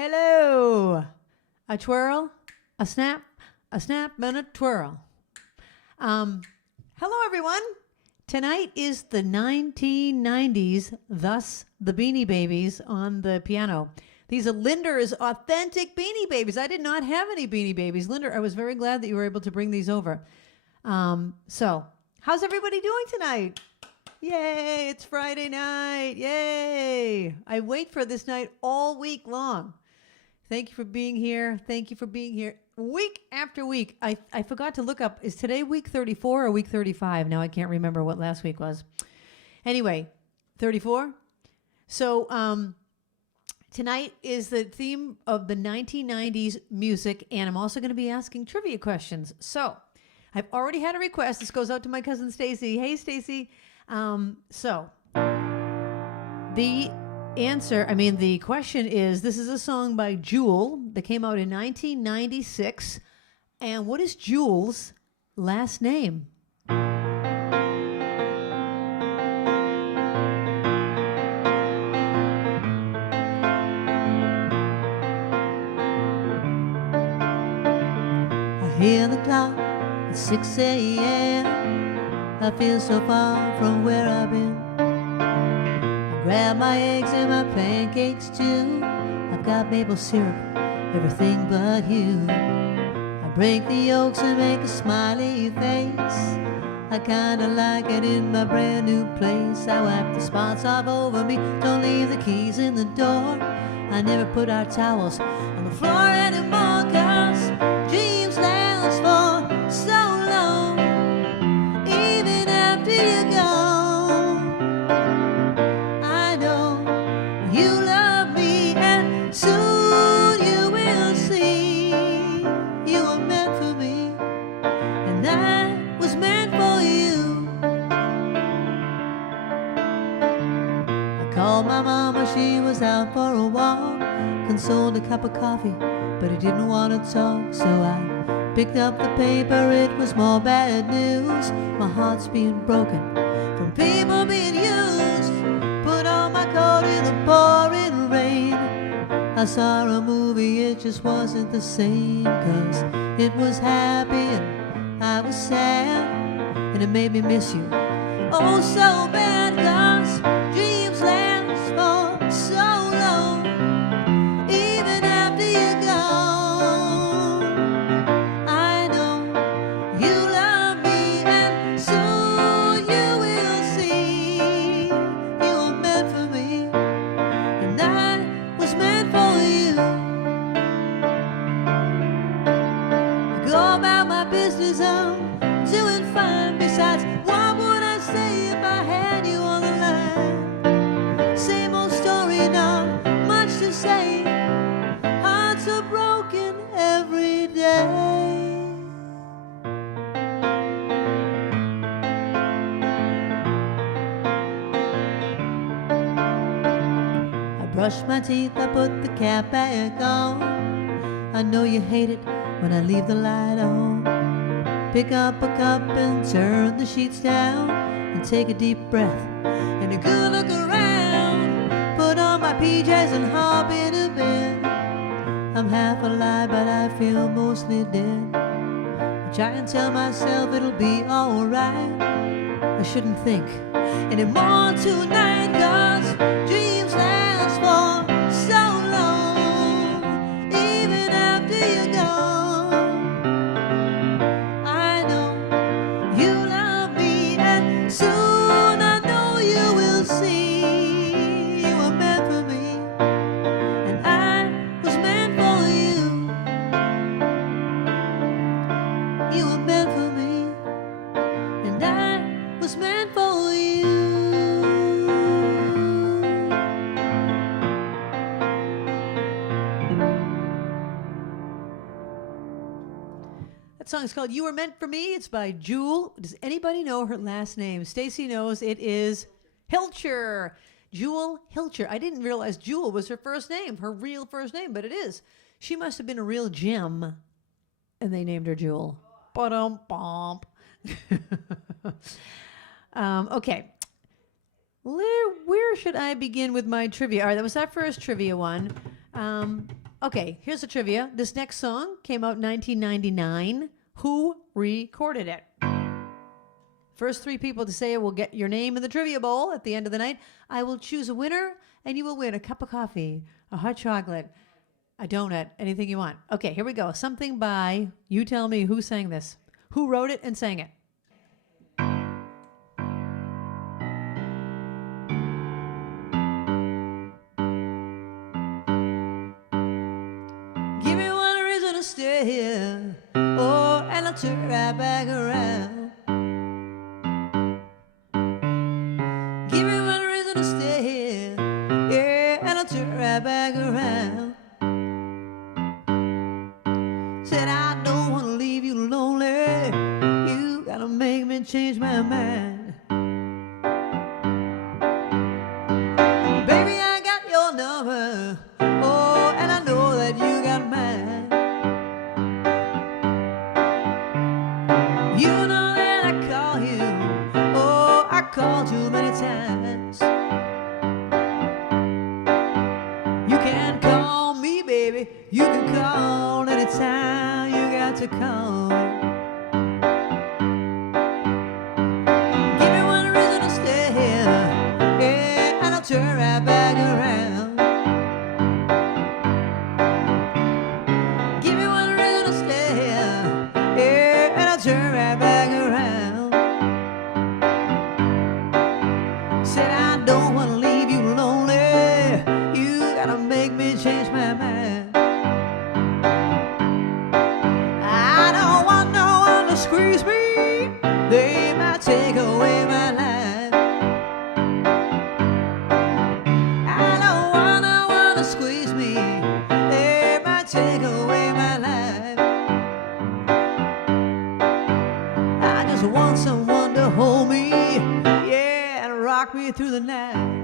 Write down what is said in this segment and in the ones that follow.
Hello. A twirl, a snap, and a twirl. Hello, everyone. Tonight is the 1990s, thus the Beanie Babies on the piano. These are Linder's authentic Beanie Babies. I did not have any Beanie Babies. Linder, I was very glad that you were able to bring these over. So, how's everybody doing tonight? Yay, it's Friday night. Yay. I wait for this night all week long. Thank you for being here. Thank you for being here week after week. I forgot to look up, is today week 34 or week 35? Now I can't remember what last week was. Anyway, 34. So tonight is the theme of the 1990s music, and I'm also going to be asking trivia questions. So I've already had a request. This goes out to my cousin Stacy. Hey, Stacy. So the question is, this is a song by Jewel that came out in 1996. And what is Jewel's last name? I hear the clock at 6 a.m. I feel so far from where I've been. I grab my eggs and my pancakes too. I've got maple syrup, everything but you. I break the yolks and make a smiley face. I kinda like it in my brand new place. I wipe the spots off over me, don't leave the keys in the door. I never put our towels on the floor anymore, 'cause dreams last for so long. Even after you go, I know you love me, and soon you will see you were meant for me, and I was meant for you. I called my mama, she was out for a walk, consoled a cup of coffee, but I didn't want to talk, so I picked up the paper. It was more bad news. My heart's being broken from people being used. Put on my coat in the pouring rain. I saw a movie, it just wasn't the same, 'cause it was happy and I was sad, and it made me miss you oh so bad, 'cause dreams last for so long. Even after you go, I know you love me, and soon you will see you were meant for me, and I was meant for you. I go about my business, I'm doing fine. Besides, what would I say if I had you on the line? Same old story, not much to say. Hearts are broken every day. I brush my teeth, I put the cap back on. I know you hate it when I leave the light on. Pick up a cup and turn the sheets down, and take a deep breath and a good look around. Put on my PJs and hop into bed. I'm half alive, but I feel mostly dead. I try and tell myself it'll be alright. I shouldn't think anymore tonight, 'cause dreams last for so long. Even after you go, I know you love me, and soon I know you will see you were meant for me, and I was meant for you. You were meant for me, and I was meant for you. That song is called You Were Meant for Me. It's by Jewel. Does anybody know her last name? Stacy knows. It is Hilcher. Jewel Hilcher. I didn't realize Jewel was her first name, her real first name, but it is. She must have been a real gem, and they named her Jewel. Ba-dum-bump. Okay. Where should I begin with my trivia? All right, that was our first trivia one. Okay, here's the trivia. This next song came out in 1999. Who recorded it? First 3 people to say it will get your name in the trivia bowl at the end of the night. I will choose a winner, and you will win a cup of coffee, a hot chocolate, a donut, anything you want. Okay, here we go. Something by, you tell me who sang this. Who wrote it and sang it? Give me one reason to stay here, oh, and I'll turn right back around. Give me one reason to stay here, yeah, and I'll turn right back around. Said I don't want to leave you lonely, you gotta make me change my mind. Baby, I got your number, oh, and I know that you got mine. You know that I call you, oh, I called you many times. You can call me, baby, you can call anytime you got to call me. Give me one reason to stay here, yeah, and I'll turn right back around. Give me one reason to stay here, yeah, and I'll turn right back around. Said I don't want to leave you lonely, you gotta make me change my mind. I don't want no one to squeeze me, they might take away my life. I don't want no one to squeeze me, they might take away my life. I just want someone to hold me, yeah, and rock me through the night.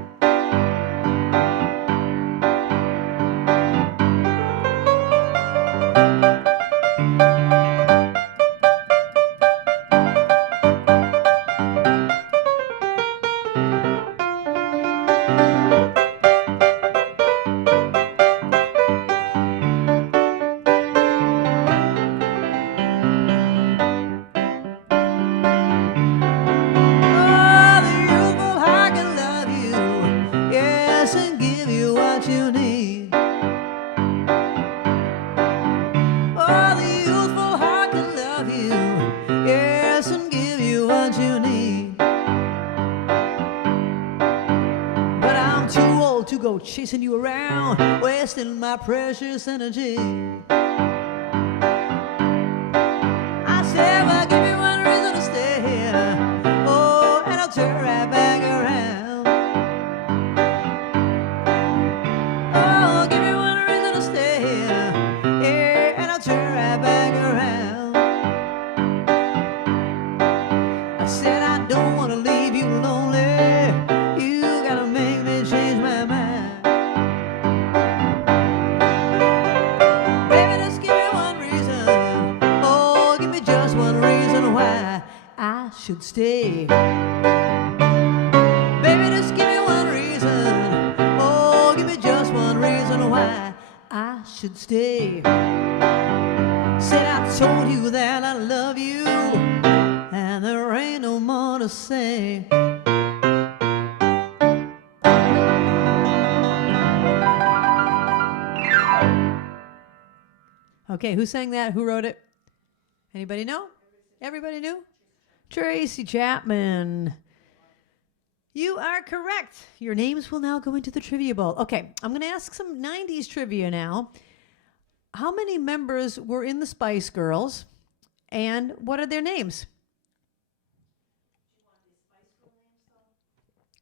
Oh, the youthful heart can love you, yes, and give you what you need. Oh, the youthful heart can love you, yes, and give you what you need. But I'm too old to go chasing you around, wasting my precious energy. I said, well, give me one reason to stay here, oh, and I'll turn right back around. Oh, give me one reason to stay here, yeah, and I'll turn right back around. I said I don't want to leave you lonely, you gotta make me change my mind. Baby, just give me one reason, oh, give me just one reason why I should stay. Baby, just give me one reason, oh, give me just one reason why I should stay. Said I told you that I love you, and there ain't no more to say. Okay, who sang that? Who wrote it? Anybody know? Everybody knew? Tracy Chapman. You are correct. Your names will now go into the trivia bowl. Okay, I'm going to ask some 90s trivia now. How many members were in the Spice Girls, and what are their names?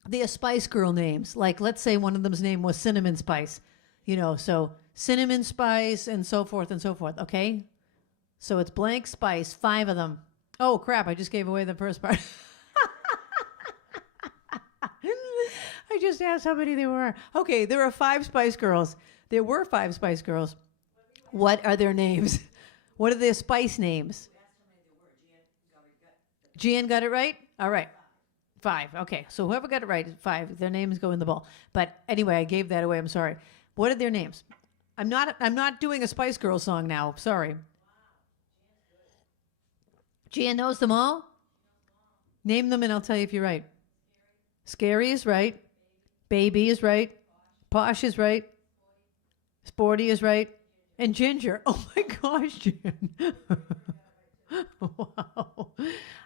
The Spice Girl names. Like, let's say one of them's name was Cinnamon Spice. You know, so Cinnamon Spice and so forth, okay? So it's blank Spice, 5 of them. Oh, crap, I just gave away the first part. I just asked how many there were. Okay, there are 5 Spice Girls. There were 5 Spice Girls. What are their names? What are their Spice names? Jan got it right? All right. 5. Okay, so whoever got it right is 5. Their names go in the bowl. But anyway, I gave that away. I'm sorry. What are their names? I'm not doing a Spice Girls song now. Sorry. Jan knows them all? Name them and I'll tell you if you're right. Scary is right. Baby is right. Posh is right. Sporty is right. And Ginger. Oh my gosh, Jan. Wow.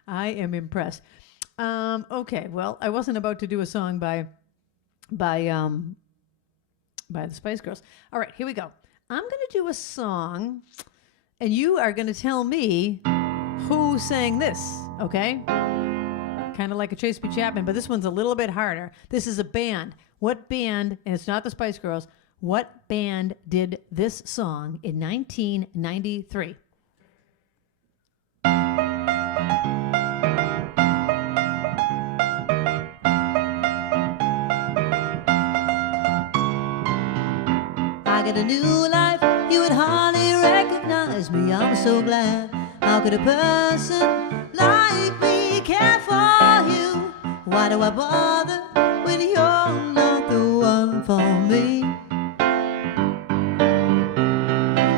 I am impressed. Okay, well, I wasn't about to do a song by the Spice Girls. All right, here we go. I'm going to do a song, and you are going to tell me who sang this, okay? Kind of like a Chase B. Chapman, but this one's a little bit harder. This is a band. What band, and it's not the Spice Girls, what band did this song in 1993? I got a new life, you would hardly recognize me, I'm so glad. How could a person like me care for you? Why do I bother when you're not the one for me?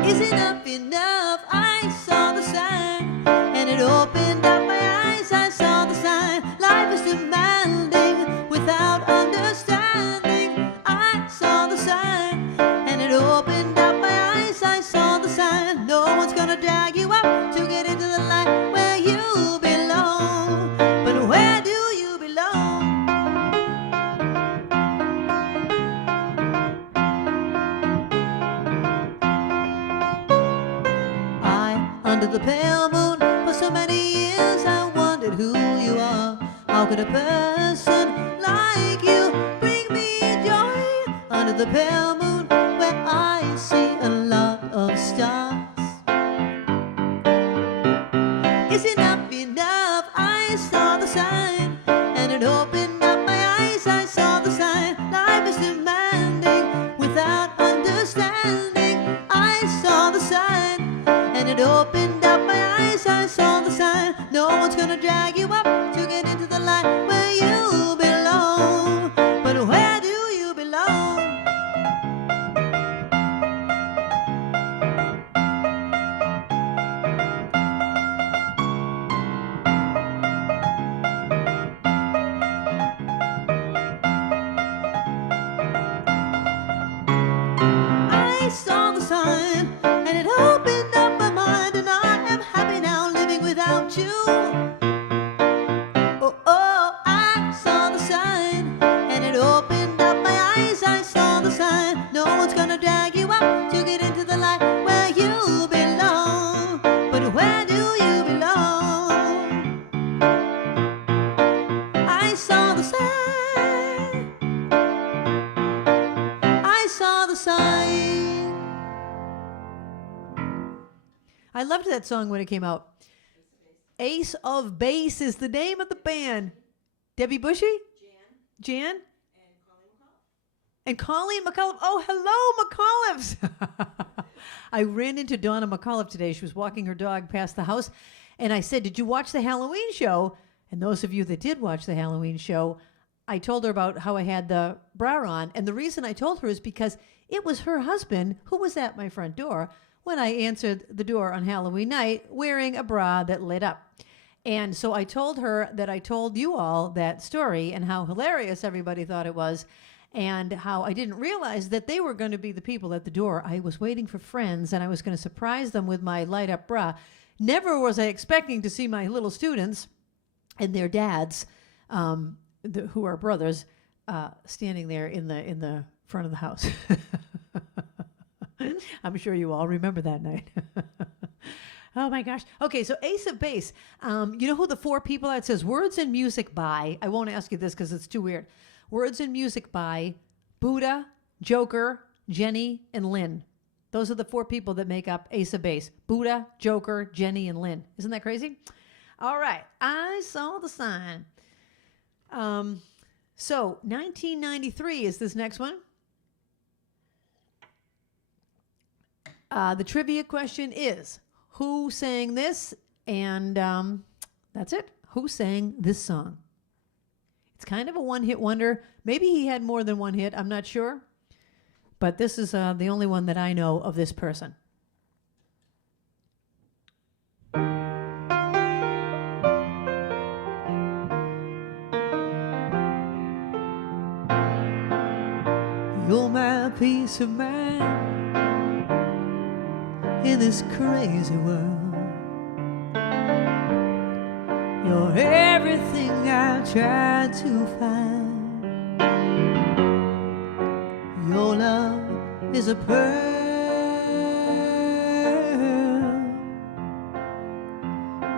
Is enough enough? I saw the sign, and it opened up my eyes, I saw the sign. Life is demanding without understanding. I saw the sign, and it opened up my eyes, I saw the sign. No one's gonna drag you up to get into the light where you belong. But where do you belong? Under the pale moon, for so many years I wondered who you are. How could a person like you bring me joy? Under the pale moon, where I see a lot of stars. Is enough enough? I saw the sign, and it opened up my eyes, I saw the sign. Life is demanding without understanding. I saw the sign, and it opened up my eyes, I saw the sign. No one's gonna drag you up to get into the light where you belong. But where do you belong? I saw the sign, and it opened up my mind, and I am happy now living without you. Oh, oh, I saw the sign, and it opened up my eyes, I saw the sign. No one's gonna drag you up to get into the light where you belong. But where do you belong? I saw the sign. I saw the sign. I loved that song when it came out. Ace of Base is the name of the band. Debbie Bushy? Jan? And Colleen McAuliffe. Oh, hello, McAuliffes. I ran into Donna McAuliffe today. She was walking her dog past the house. And I said, did you watch the Halloween show? And those of you that did watch the Halloween show, I told her about how I had the bra on. And the reason I told her is because it was her husband who was at my front door when I answered the door on Halloween night wearing a bra that lit up. And so I told her that I told you all that story and how hilarious everybody thought it was and how I didn't realize that they were going to be the people at the door. I was waiting for friends and I was going to surprise them with my light up bra. Never was I expecting to see my little students and their dads, who are brothers, standing there in the front of the house. I'm sure you all remember that night. Oh my gosh. Okay, so Ace of Base. You know who the four people are? It says words and music by, I won't ask you this because it's too weird. Words and music by Buddha, Joker, Jenny, and Lynn. Those are the four people that make up Ace of Base. Buddha, Joker, Jenny, and Lynn. Isn't that crazy? All right. I saw the sign. So 1993 is this next one. The trivia question is, who sang this? And that's it. Who sang this song? It's kind of a one-hit wonder. Maybe he had more than one hit. I'm not sure. But this is the only one that I know of this person. You're my peace of mind in this crazy world. You're everything I tried to find. Your love is a pearl.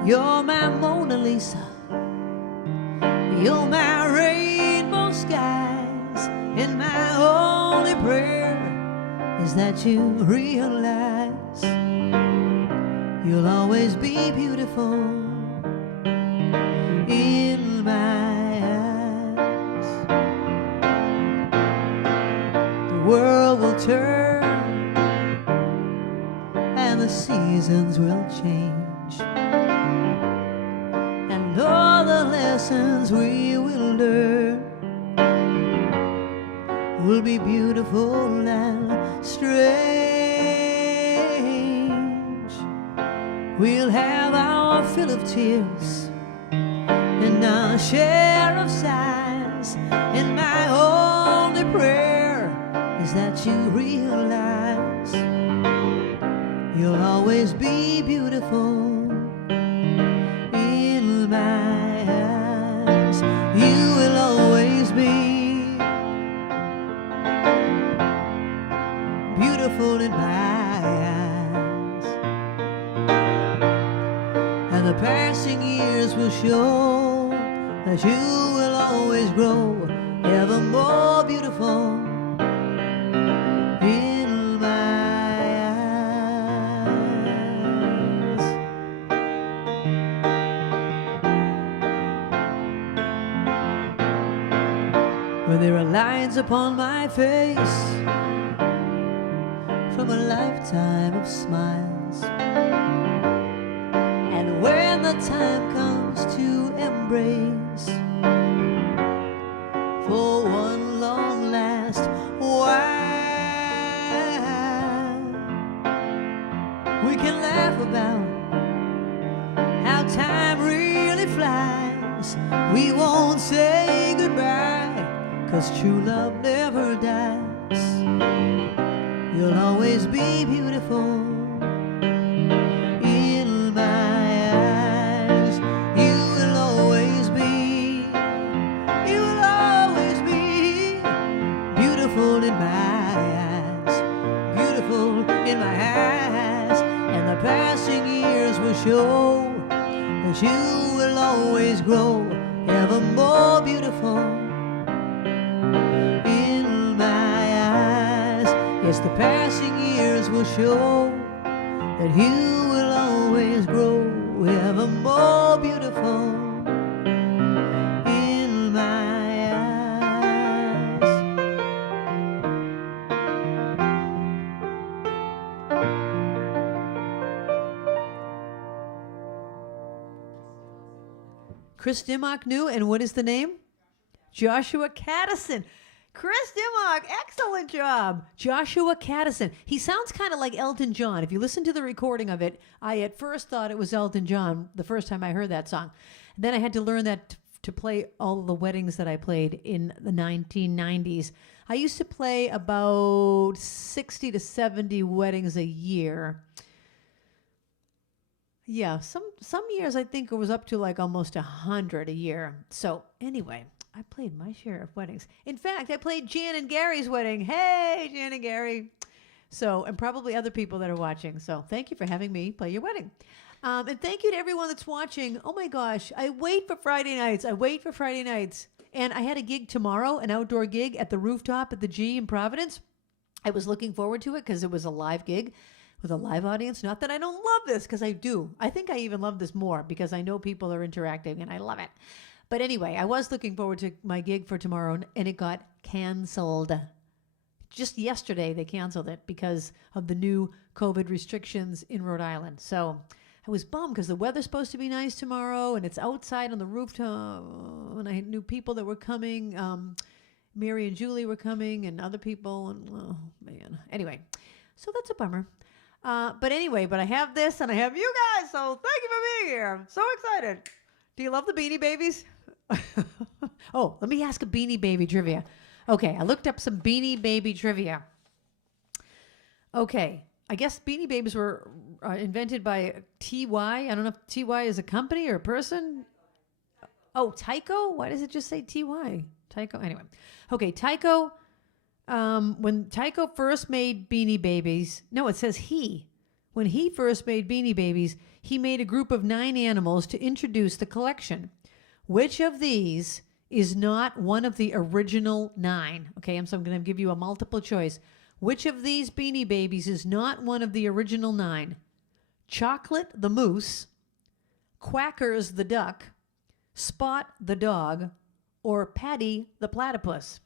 You're my Mona Lisa. You're my rainbow skies. And my only prayer is that you realize you'll always be beautiful in my eyes. The world will turn and the seasons will change, and all the lessons we will learn will be beautiful and strange. We'll have our fill of tears and our share of sighs, and my only prayer is that you realize you'll always be beautiful in my eyes. You will always be beautiful in my eyes, and the passing years will show that you will always grow ever more beautiful in my eyes. When there are lines upon my face from a lifetime of smiles, and when the time comes to embrace for one long last while, we can laugh about how time really flies. We won't say goodbye, 'cause true love never dies. You'll always be beautiful in my eyes. You will always be beautiful in my eyes, beautiful in my eyes. And the passing years will show that you will always grow ever more beautiful in my eyes. Yes, the passing years will show that you will always grow ever more beautiful in my eyes. Chris Dimmock knew, and what is the name? Joshua Caddison. Chris Dimmock, excellent job. Joshua Caddison. He sounds kind of like Elton John. If you listen to the recording of it, I at first thought it was Elton John the first time I heard that song. Then I had to learn that to play all the weddings that I played in the 1990s. I used to play about 60 to 70 weddings a year. Yeah, some years I think it was up to like almost 100 a year. So anyway, I played my share of weddings. In fact, I played Jan and Gary's wedding. Hey, Jan and Gary. So, and probably other people that are watching. So thank you for having me play your wedding. And thank you to everyone that's watching. Oh my gosh, I wait for Friday nights. And I had a gig tomorrow, an outdoor gig at the rooftop at the G in Providence. I was looking forward to it because it was a live gig with a live audience. Not that I don't love this, because I do. I think I even love this more because I know people are interacting and I love it. But anyway, I was looking forward to my gig for tomorrow, and it got canceled. Just yesterday, they canceled it because of the new COVID restrictions in Rhode Island. So I was bummed because the weather's supposed to be nice tomorrow, and it's outside on the rooftop, and I knew people that were coming. Mary and Julie were coming and other people. And oh, man. Anyway, so that's a bummer. But I have this and I have you guys. So thank you for being here. I'm so excited. Do you love the Beanie Babies? Oh, let me ask a Beanie Baby trivia. Okay, I looked up some Beanie Baby trivia. Okay, I guess Beanie Babies were invented by T.Y. I don't know if T.Y. is a company or a person. Oh, Tyco? Why does it just say T.Y.? Tyco? Anyway. Okay, Tyco. When Tyco first made Beanie Babies, no, it says he. When he first made Beanie Babies, he made a group of 9 animals to introduce the collection. Which of these is not one of the original 9? Okay, so I'm going to give you a multiple choice. Which of these Beanie Babies is not one of the original 9? Chocolate the moose, Quackers the duck, Spot the dog, or Patty the platypus?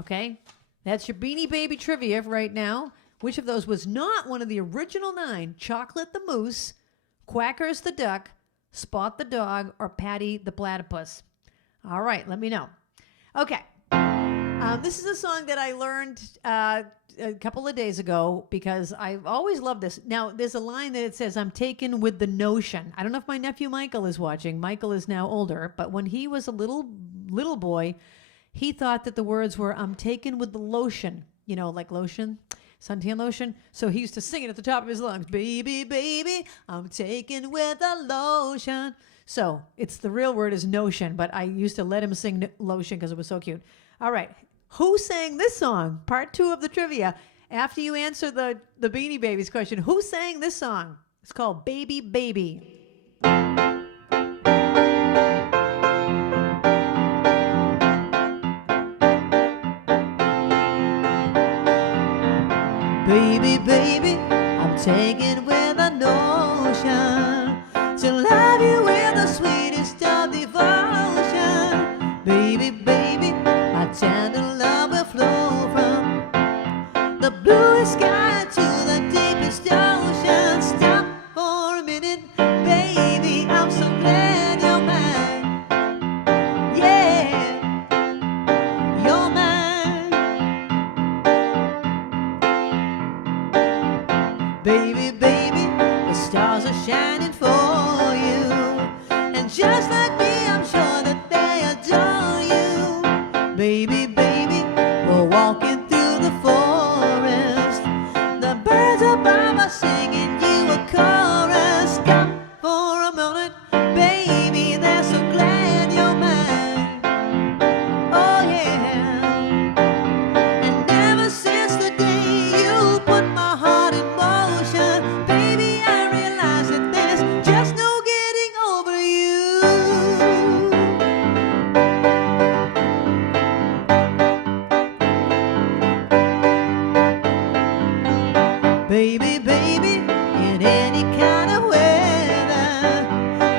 Okay, that's your Beanie Baby trivia right now. Which of those was not one of the original 9? Chocolate the moose, Quackers the duck, Spot the dog, or Patty the platypus? All right, let me know. Okay. This is a song that I learned a couple of days ago because I've always loved this. Now, there's a line that it says, I'm taken with the notion. I don't know if my nephew Michael is watching. Michael is now older, but when he was a little boy, he thought that the words were, I'm taken with the lotion. You know, like lotion, suntan lotion. So he used to sing it at the top of his lungs. Baby, baby, I'm taken with the lotion. So it's the real word is notion, but I used to let him sing lotion because it was so cute. All right. Who sang this song? Part 2 of the trivia. After you answer the Beanie Babies question, who sang this song? It's called Baby, Baby. Baby, baby, I'm taken with a notion to love you with the sweetest of devotion. Baby, baby, my tender love will flow from the bluest sky to the deepest ocean. Stop for a minute, baby, I'm so glad you're mine. Yeah, you're mine. Baby, baby, the stars are shining for you, and just like me, I'm sure that they adore you. Baby, baby, we're walking through the forest. The birds above are singing you a chorus. Stop for a moment, baby, they're so glad you're mine. Oh yeah. And ever since the day you put my heart in motion, baby, I realize that there's just no getting over you. Baby, baby, in any kind of weather,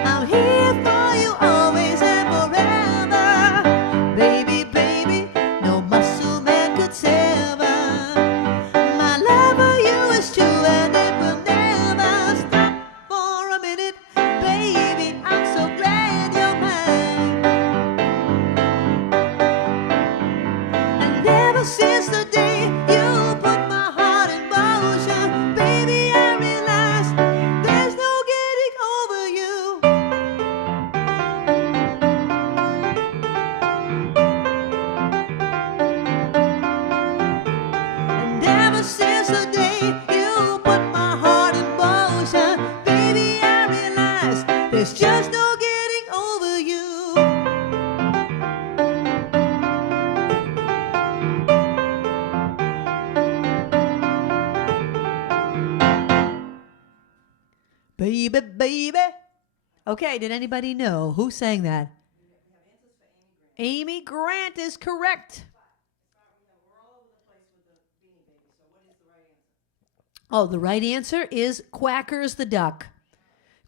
I'm here for you always and forever. Baby, baby, no muscle man could sever. My love for you is true and it will never stop for a minute. Baby, I'm so glad you're mine. And ever since the day you put my heart in motion, baby, I realize there's no getting over you. And ever since the day you put my heart in motion, baby, I realize there's just no getting over you. Baby, baby. Okay, did anybody know who sang that? Amy Grant is correct. Oh, the right answer is Quackers the duck.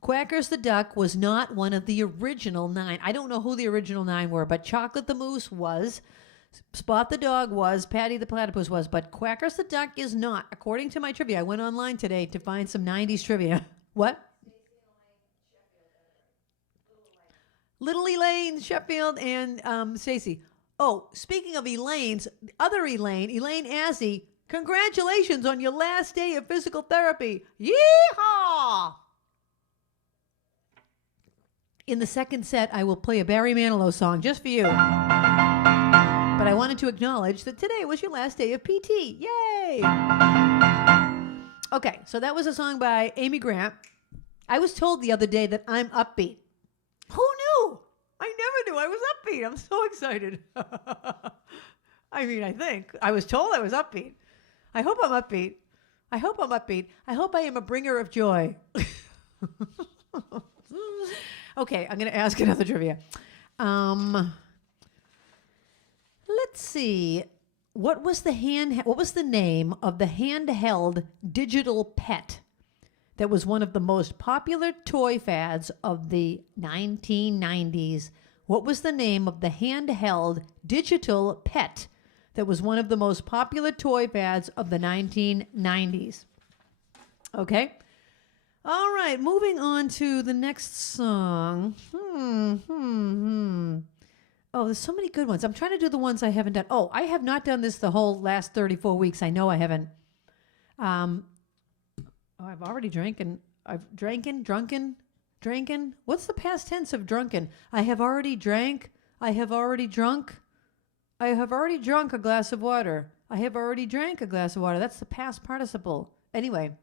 Quackers the duck was not one of the original 9. I don't know who the original 9 were, but Chocolate the moose was, Spot the dog was, Patty the platypus was, but Quackers the duck is not. According to my trivia, I went online today to find some 90s trivia. What? Little Elaine Sheffield and Stacy. Oh, speaking of Elaine's, the other Elaine Azzie, congratulations on your last day of physical therapy. Yeehaw! In the second set, I will play a Barry Manilow song just for you. But I wanted to acknowledge that today was your last day of PT. Yay! Okay, so that was a song by Amy Grant. I was told the other day that I'm upbeat. Who knew? I never knew I was upbeat. I'm so excited. I mean, I think. I was told I was upbeat. I hope I'm upbeat. I hope I am a bringer of joy. Okay, I'm going to ask another trivia. Let's see. What was the name of the handheld digital pet that was one of the most popular toy fads of the 1990s? What was the name of the handheld digital pet that was one of the most popular toy fads of the 1990s? Okay. All right, moving on to the next song. Oh, there's so many good ones. I'm trying to do the ones I haven't done. Oh, I have not done this the whole last 34 weeks. I know I haven't. I've already dranken. Dranken. What's the past tense of drunken? I have already drank. I have already drunk. I have already drunk a glass of water. I have already drank a glass of water. That's the past participle. Anyway,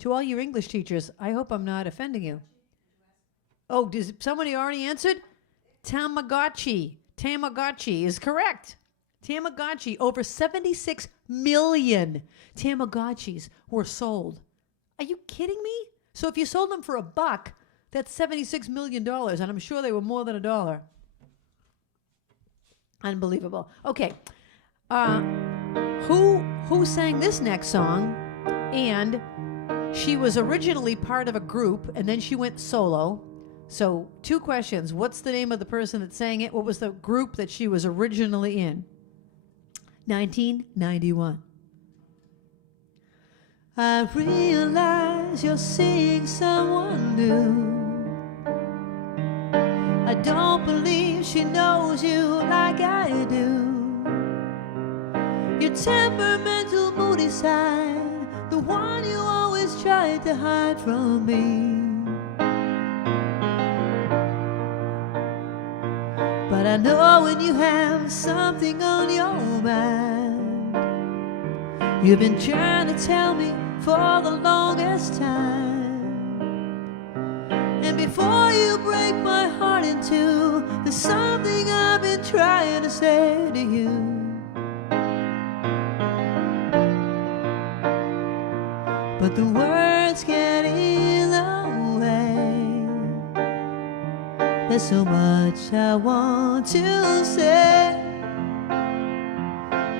to all your English teachers, I hope I'm not offending you. Oh, does somebody already answered? Tamagotchi. Tamagotchi is correct. Tamagotchi, over 76 million Tamagotchis were sold. Are you kidding me? So if you sold them for $1, that's $76 million, and I'm sure they were more than $1. Unbelievable. Okay. Who sang this next song? And she was originally part of a group, and then she went solo. So 2 questions. What's the name of the person that sang it? What was the group that she was originally in? 1991. I realize you're seeing someone new. I don't believe she knows you like I do. Your temperamental, moody side, the one you always tried to hide from me. But I know when you have something on your mind, you've been trying to tell me for the longest time. And before you break my heart in two, there's something I've been trying to say to you. But the words get in the way. There's so much I want to say,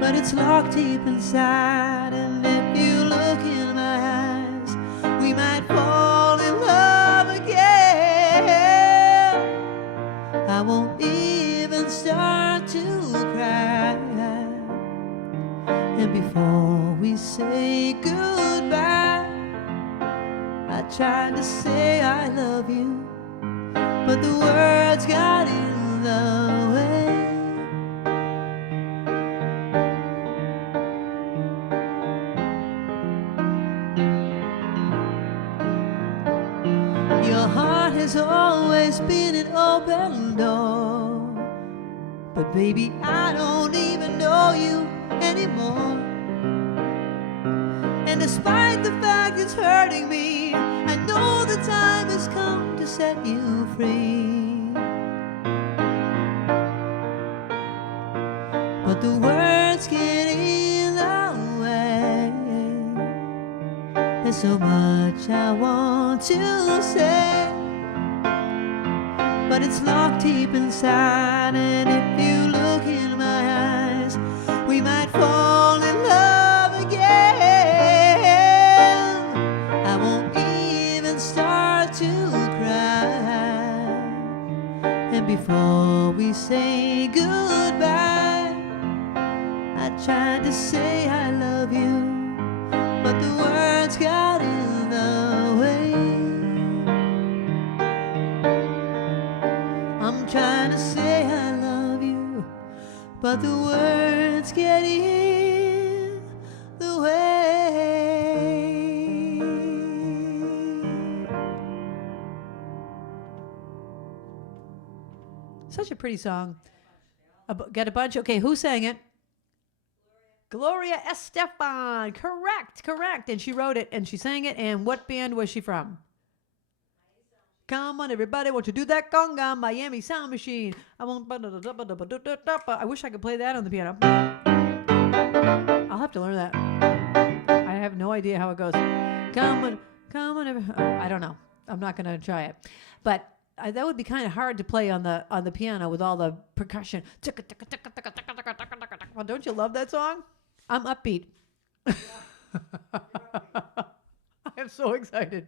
but it's locked deep inside. And if you look in my eyes, we might fall in love again. I won't even start to cry. And before we say goodbye, I tried to say I love you, but the words got in the way. Your heart has always been an open door, but baby, I don't even know you anymore. And despite the fact it's hurting me, I know the time has come to set you free. But the words get in the way. There's so much I want to say, but it's locked deep inside. And if you look in my eyes, we might fall in love again. I won't even start to cry. And before we say goodbye, I tried to say I love you, but the words got in the way. I'm trying to say I love but the words get in the way. Such a pretty song. Got a bunch. Okay, who sang it? Gloria Estefan. Correct. And she wrote it and she sang it. And what band was she from? Come on, everybody, won't you do that conga? Miami Sound Machine. I wish I could play that on the piano. I'll have to learn that. I have no idea how it goes. Come on, everybody. I don't know. I'm not going to try it. But that would be kind of hard to play on the piano with all the percussion. Well, don't you love that song? I'm upbeat. I'm so excited.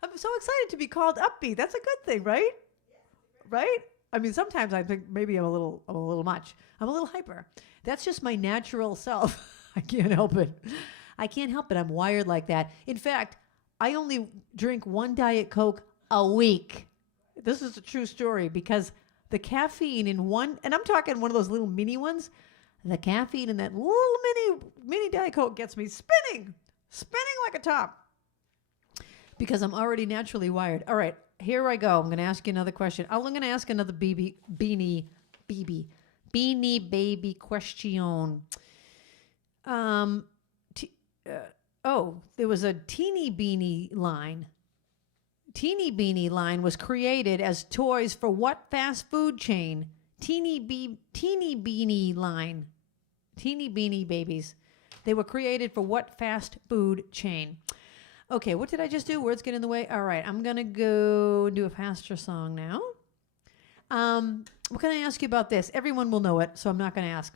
I'm so excited to be called upbeat. That's a good thing, right? Right? I mean, sometimes I think maybe I'm a little much. I'm a little hyper. That's just my natural self. I can't help it. I'm wired like that. In fact, I only drink one Diet Coke a week. This is a true story because the caffeine in one, and I'm talking one of those little mini ones, the caffeine in that little mini Diet Coke gets me spinning like a top because I'm already naturally wired. All right, here I go. I'm going to ask you another question. I'm going to ask another Beanie Baby question. There was a Teeny Beanie line. Teeny Beanie line was created as toys for what fast food chain? Teeny Beanie line. Teeny Beanie Babies. They were created for what fast food chain? Okay, what did I just do? Words get in the way? All right, I'm going to go do a faster song now. What can I ask you about this? Everyone will know it, so I'm not going to ask.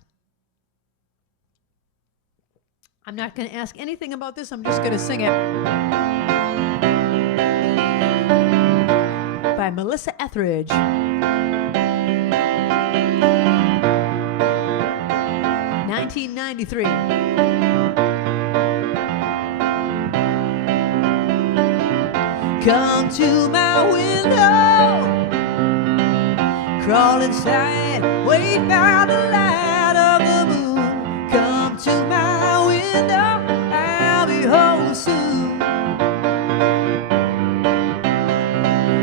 I'm not going to ask anything about this. I'm just going to sing it. By Melissa Etheridge. 1993. Come to my window, crawl inside, wait by the light of the moon. Come to my window, I'll be home soon.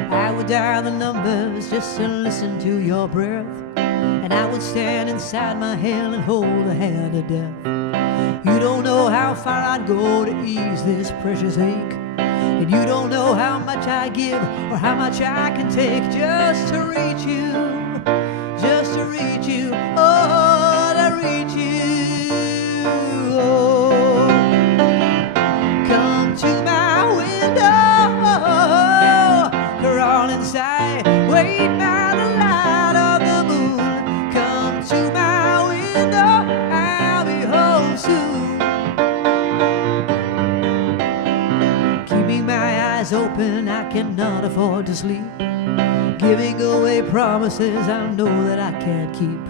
I would dial the numbers just to listen to your breath, and I would stand inside my hell and hold the hand of death. You don't know how far I'd go to ease this precious ache, and you don't know how much I give or how much I can take just to reach you, just to reach you, oh, to reach you. Oh. Come to my window, crawl inside, wait by the light of the moon. Come to my window, I'll be home soon. Open, I cannot afford to sleep, giving away promises I know that I can't keep.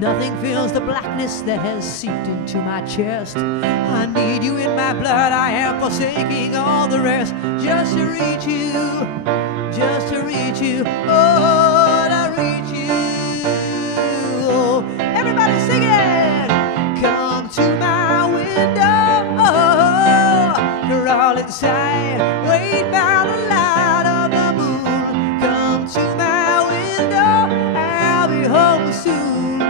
Nothing fills the blackness that has seeped into my chest. I need you in my blood, I am forsaking all the rest, just to reach you, just to reach you, oh, to reach you. Oh, everybody sing it! Come to my window, crawl inside, wait by the light of the moon. Come to my window, I'll be home soon.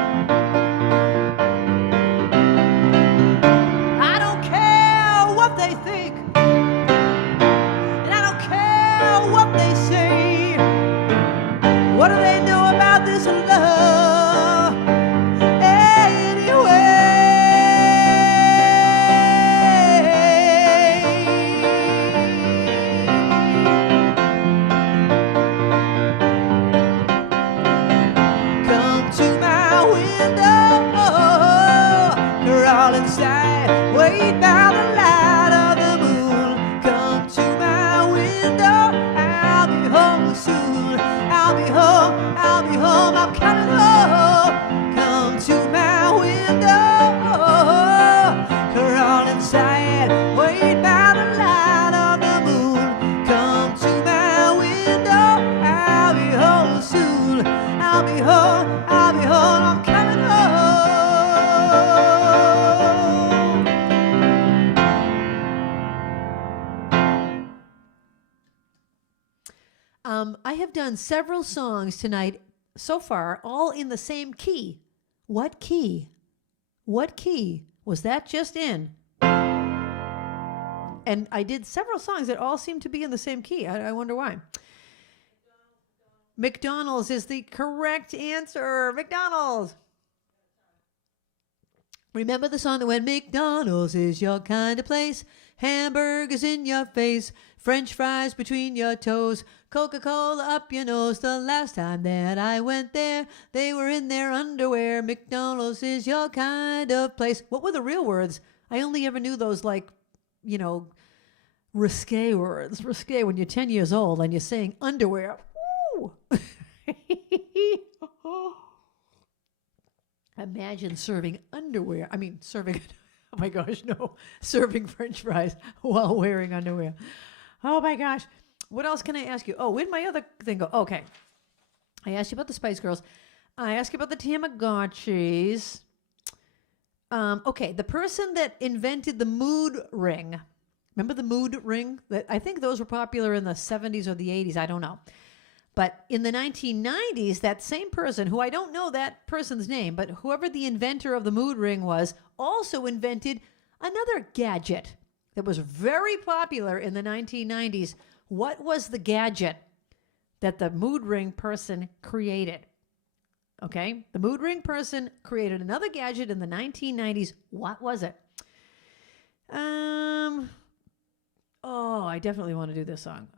I don't care what they think, and I don't care what they say. What do they know about this love anyway? I have done several songs tonight so far, all in the same key. What key? What key was that just in? And I did several songs that all seem to be in the same key. I wonder why. McDonald's is the correct answer. McDonald's. Remember the song that went, McDonald's is your kind of place. Hamburgers in your face. French fries between your toes. Coca-Cola up your nose. The last time that I went there, they were in their underwear. McDonald's is your kind of place. What were the real words? I only ever knew those, like, you know, risque words. Risque when you're 10 years old and you're saying underwear. Woo! Imagine serving underwear. I mean, serving, oh my gosh, no. Serving French fries while wearing underwear. Oh my gosh. What else can I ask you? Oh, where'd my other thing go? Okay. I asked you about the Spice Girls. I asked you about the Tamagotchis. Okay, the person that invented the mood ring. Remember the mood ring? I think those were popular in the 70s or the 80s. I don't know. But in the 1990s, that same person, who I don't know that person's name, but whoever the inventor of the mood ring was, also invented another gadget that was very popular in the 1990s. What was the gadget that the mood ring person created? Okay, the mood ring person created another gadget in the 1990s. What was it? Oh, I definitely want to do this song.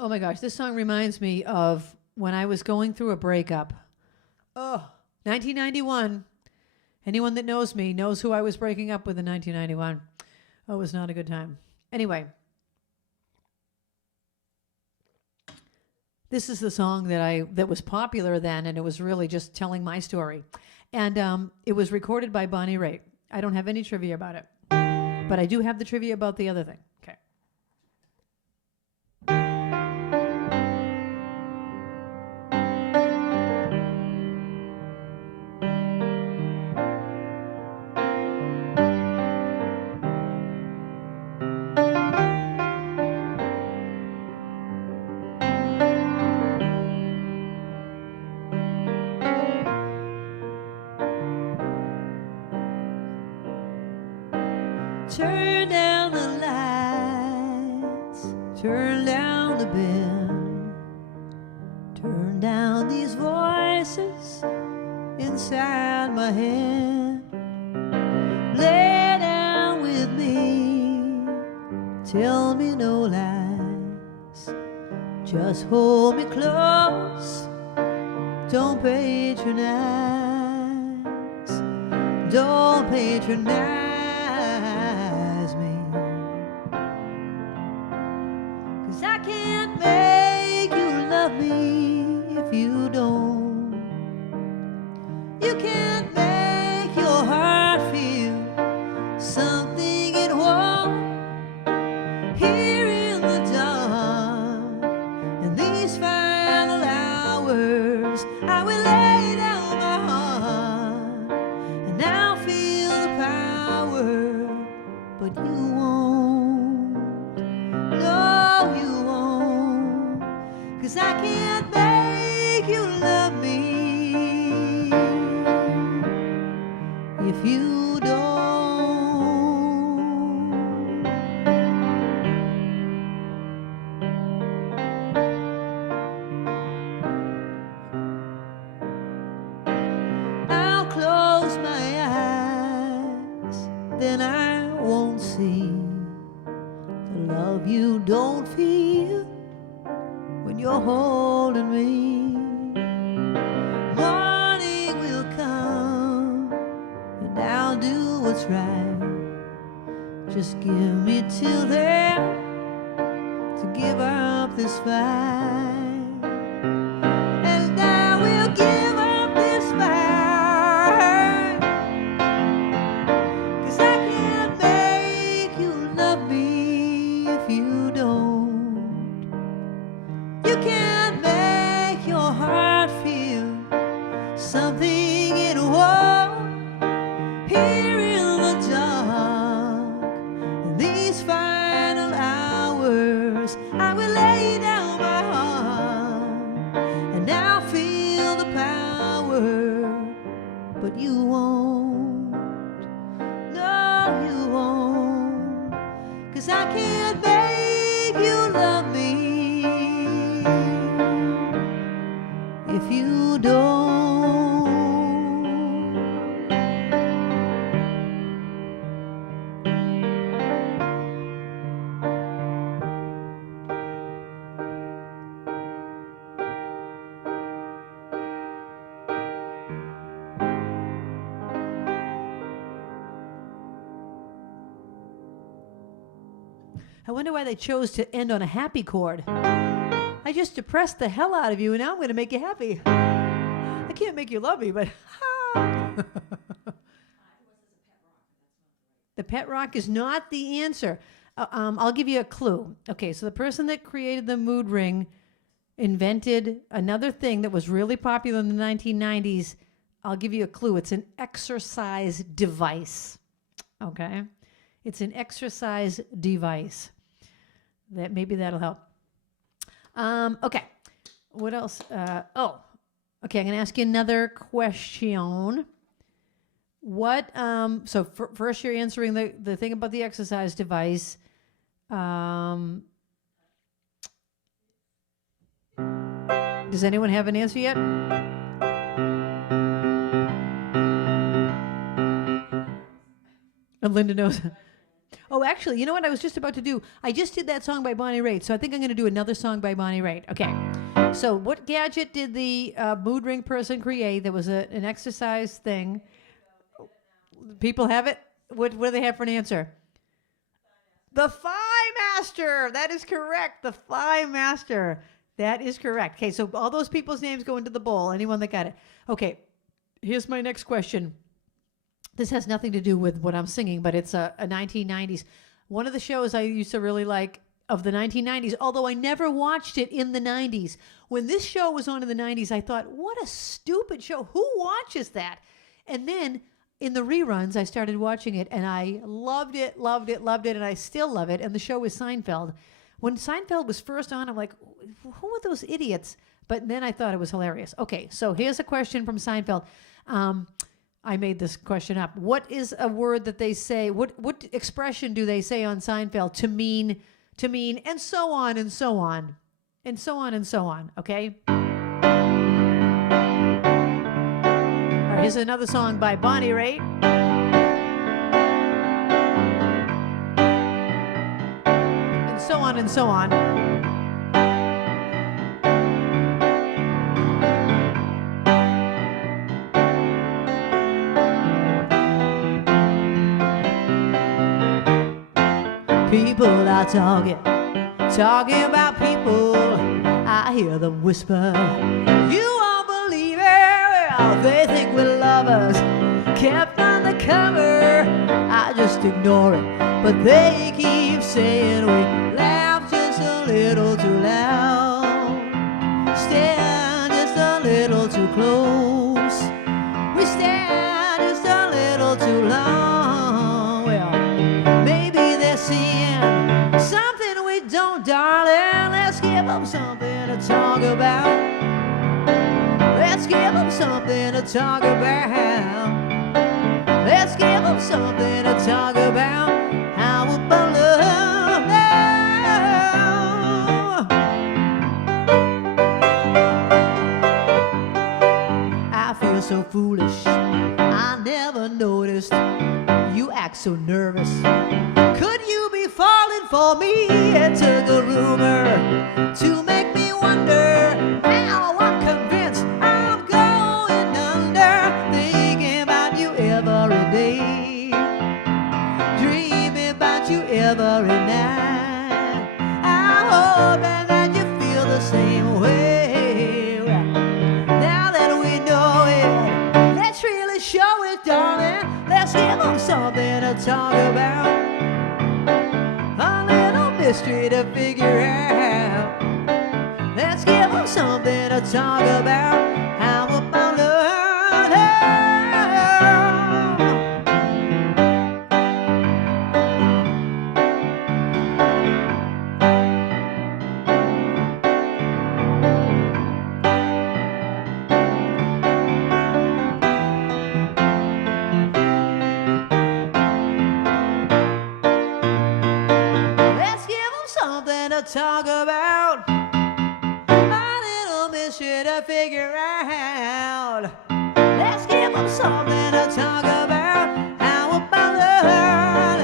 Oh my gosh, this song reminds me of when I was going through a breakup. Oh, 1991. Anyone that knows me knows who I was breaking up with in 1991. Oh, it was not a good time. Anyway, this is the song that was popular then, and it was really just telling my story. And it was recorded by Bonnie Raitt. I don't have any trivia about it, but I do have the trivia about the other thing. Okay. Turn down the lights, turn down the bend, turn down these voices inside my head. Lay down with me, tell me no lies, just hold me close, don't patronize, don't patronize. Me if you don't. You can't make your heart feel something it won't. Here in the dark, in these final hours, I will lay down my heart, and I'll feel the power, but you won't. No, you won't. 'Cause I can't make you love me if you don't. I'll close my eyes, then I won't see the love you don't feel when you're holding me. Morning will come and I'll do what's right. Just give me till then to give up this fight. And I will give up this fight, 'cause I can't make you love me if you don't. You can't make your heart feel something it won't. Here in the dark, in these final hours, you won't, 'cause I can't make you love me if you don't. I wonder why they chose to end on a happy chord. I just depressed the hell out of you, and now I'm going to make you happy. I can't make you love me, but... The pet rock is not the answer. I'll give you a clue. Okay, so the person that created the mood ring invented another thing that was really popular in the 1990s. I'll give you a clue. It's an exercise device. Okay? It's an exercise device. Maybe that'll help. Okay. What else? Okay, I'm going to ask you another question. What, first you're answering the thing about the exercise device. Does anyone have an answer yet? Linda knows. Oh, actually, you know what I was just about to do? I just did that song by Bonnie Raitt, so I think I'm going to do another song by Bonnie Raitt. Okay. So what gadget did the mood ring person create that was an exercise thing? People have it? What do they have for an answer? The Thigh Master. That is correct. The Thigh Master. That is correct. Okay, so all those people's names go into the bowl. Anyone that got it. Okay, here's my next question. This has nothing to do with what I'm singing, but it's a 1990s. One of the shows I used to really like of the 1990s, although I never watched it in the 90s. When this show was on in the 90s, I thought, what a stupid show. Who watches that? And then in the reruns, I started watching it, and I loved it, and I still love it. And the show was Seinfeld. When Seinfeld was first on, I'm like, who are those idiots? But then I thought it was hilarious. Okay, so here's a question from Seinfeld. I made this question up. What is a word that they say? What expression do they say on Seinfeld to mean, and so on and so on, and so on and so on? Okay. All right, here's another song by Bonnie Raitt. And so on and so on. People are talking about people. I hear them whisper, you won't believe it. Well, they think we're lovers, kept undercover. I just ignore it, but they keep saying we laugh just a little too loud, stand just a little too close, we stand just a little too long. Something we don't, darling. Let's give them something to talk about. Let's give them something to talk about. Let's give them something to talk about. How about love? I feel so foolish. I never noticed you act so nervous. Could you be falling for me? It took a rumor to make me wonder. Now I'm convinced I'm going under, thinking about you every day, dreaming about you every night. I'm hoping that you feel the same way. Now that we know it, let's really show it, darling. Let's give them something to talk about. Mystery to figure out. Let's give them something to talk about. How about love? talk about. A little mystery to figure out. Let's give them something to talk about. How about love?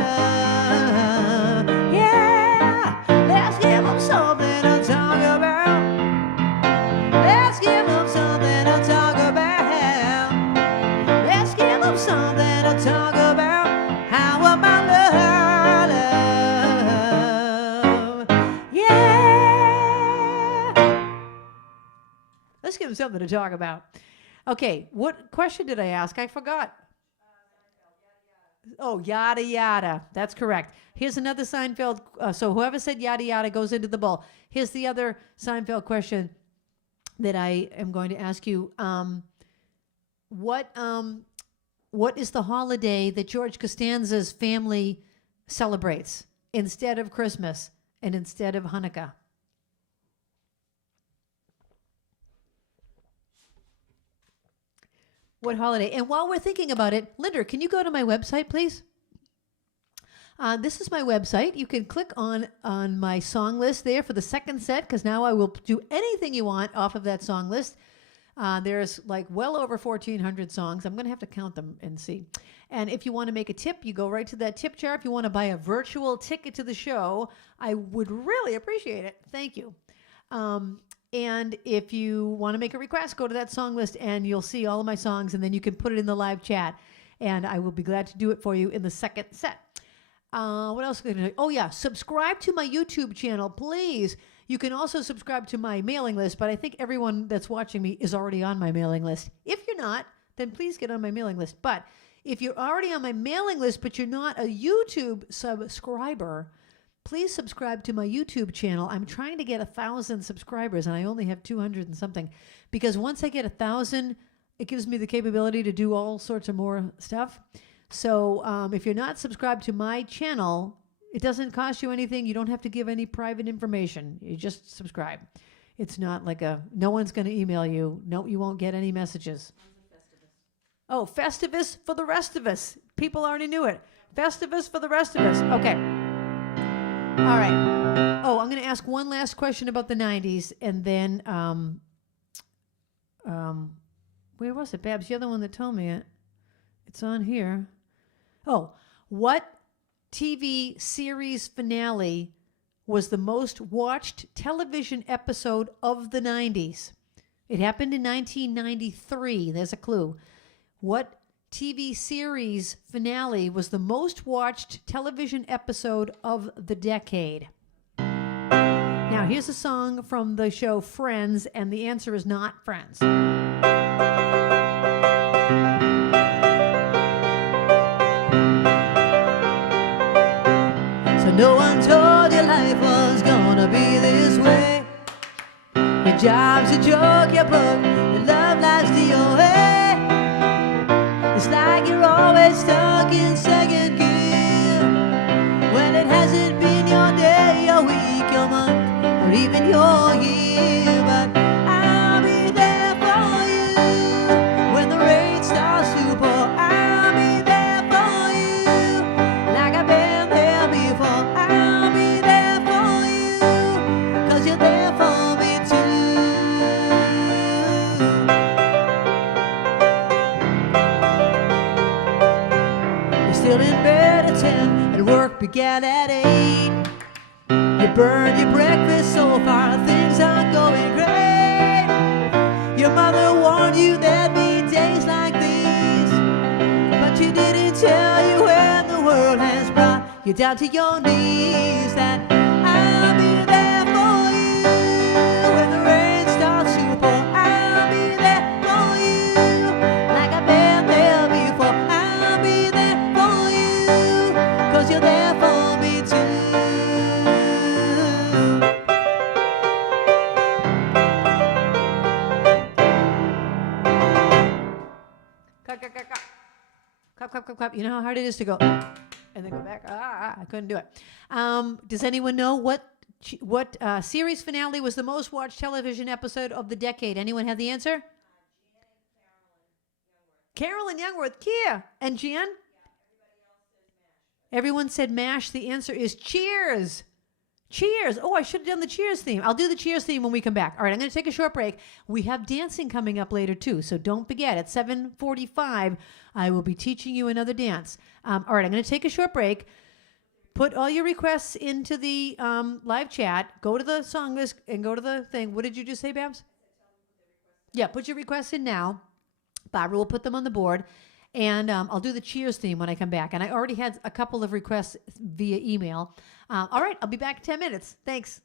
Yeah, let's give them something to talk about. Let's give them something to talk about. Let's give them something to talk about. How about love? Yeah. Let's give them something to talk about. Okay, what question did I ask? I forgot. Oh, yada, yada. That's correct. Here's another Seinfeld. So whoever said yada, yada goes into the bowl. Here's the other Seinfeld question that I am going to ask you. What is the holiday that George Costanza's family celebrates instead of Christmas and instead of Hanukkah? What holiday? And while we're thinking about it, Linda, can you go to my website, please? This is my website. You can click on my song list there for the second set, because now I will do anything you want off of that song list. There's like well over 1,400 songs. I'm going to have to count them and see. And if you want to make a tip, you go right to that tip jar. If you want to buy a virtual ticket to the show, I would really appreciate it. Thank you. And if you want to make a request, go to that song list and you'll see all of my songs, and then you can put it in the live chat. And I will be glad to do it for you in the second set. What else can I do? Oh, yeah. Subscribe to my YouTube channel, please. You can also subscribe to my mailing list, but I think everyone that's watching me is already on my mailing list. If you're not, then please get on my mailing list. But if you're already on my mailing list, but you're not a YouTube subscriber, please subscribe to my YouTube channel. I'm trying to get 1,000 subscribers, and I only have 200 and something. Because once I get 1,000, it gives me the capability to do all sorts of more stuff. So if you're not subscribed to my channel, it doesn't cost you anything. You don't have to give any private information. You just subscribe. It's not like no one's going to email you. No, you won't get any messages. Oh, Festivus for the rest of us. People already knew it. Festivus for the rest of us. Okay. All right. Oh, I'm going to ask one last question about the 90s, and then, where was it, Babs? You're the one that told me it. It's on here. Oh, what TV series finale was the most watched television episode of the 90s? It happened in 1993. There's a clue. What TV series finale was the most watched television episode of the decade? Now, here's a song from the show Friends, and the answer is not Friends. So no one told you life was gonna be this way. Your job's a joke, your book, your love life's DOA. It's like you're always stuck in second gear, when it hasn't been your day, your week, your month, or even your year. But I'll be there for you when the rain starts to pour. I'll be there for you like I've been there before. I'll be there for you 'cause you're there for me too. Still in bed at 10, and work began at 8. You burned your breakfast so far, things aren't going great. Your mother warned you there'd be days like these, but she didn't tell you when the world has brought you down to your knees. That I'll be there for you when the rain starts to pour. I'll be there for you like I've been there before. I'll be there for you 'cause you're there for me too. Clap. You know how hard it is to go and then go back? I couldn't do it. Does anyone know what series finale was the most watched television episode of the decade? Anyone have the answer? Carole and Youngworth. Kia. And Jan? Everyone said MASH. The answer is Cheers. Cheers. Oh, I should have done the Cheers theme. I'll do the Cheers theme when we come back. All right, I'm going to take a short break. We have dancing coming up later, too, so don't forget. At 7:45, I will be teaching you another dance. All right, I'm going to take a short break. Put all your requests into the live chat. Go to the song list and go to the thing. What did you just say, Babs? Yeah, put your requests in now. Barbara will put them on the board. And I'll do the Cheers theme when I come back. And I already had a couple of requests via email. All right, I'll be back in 10 minutes. Thanks.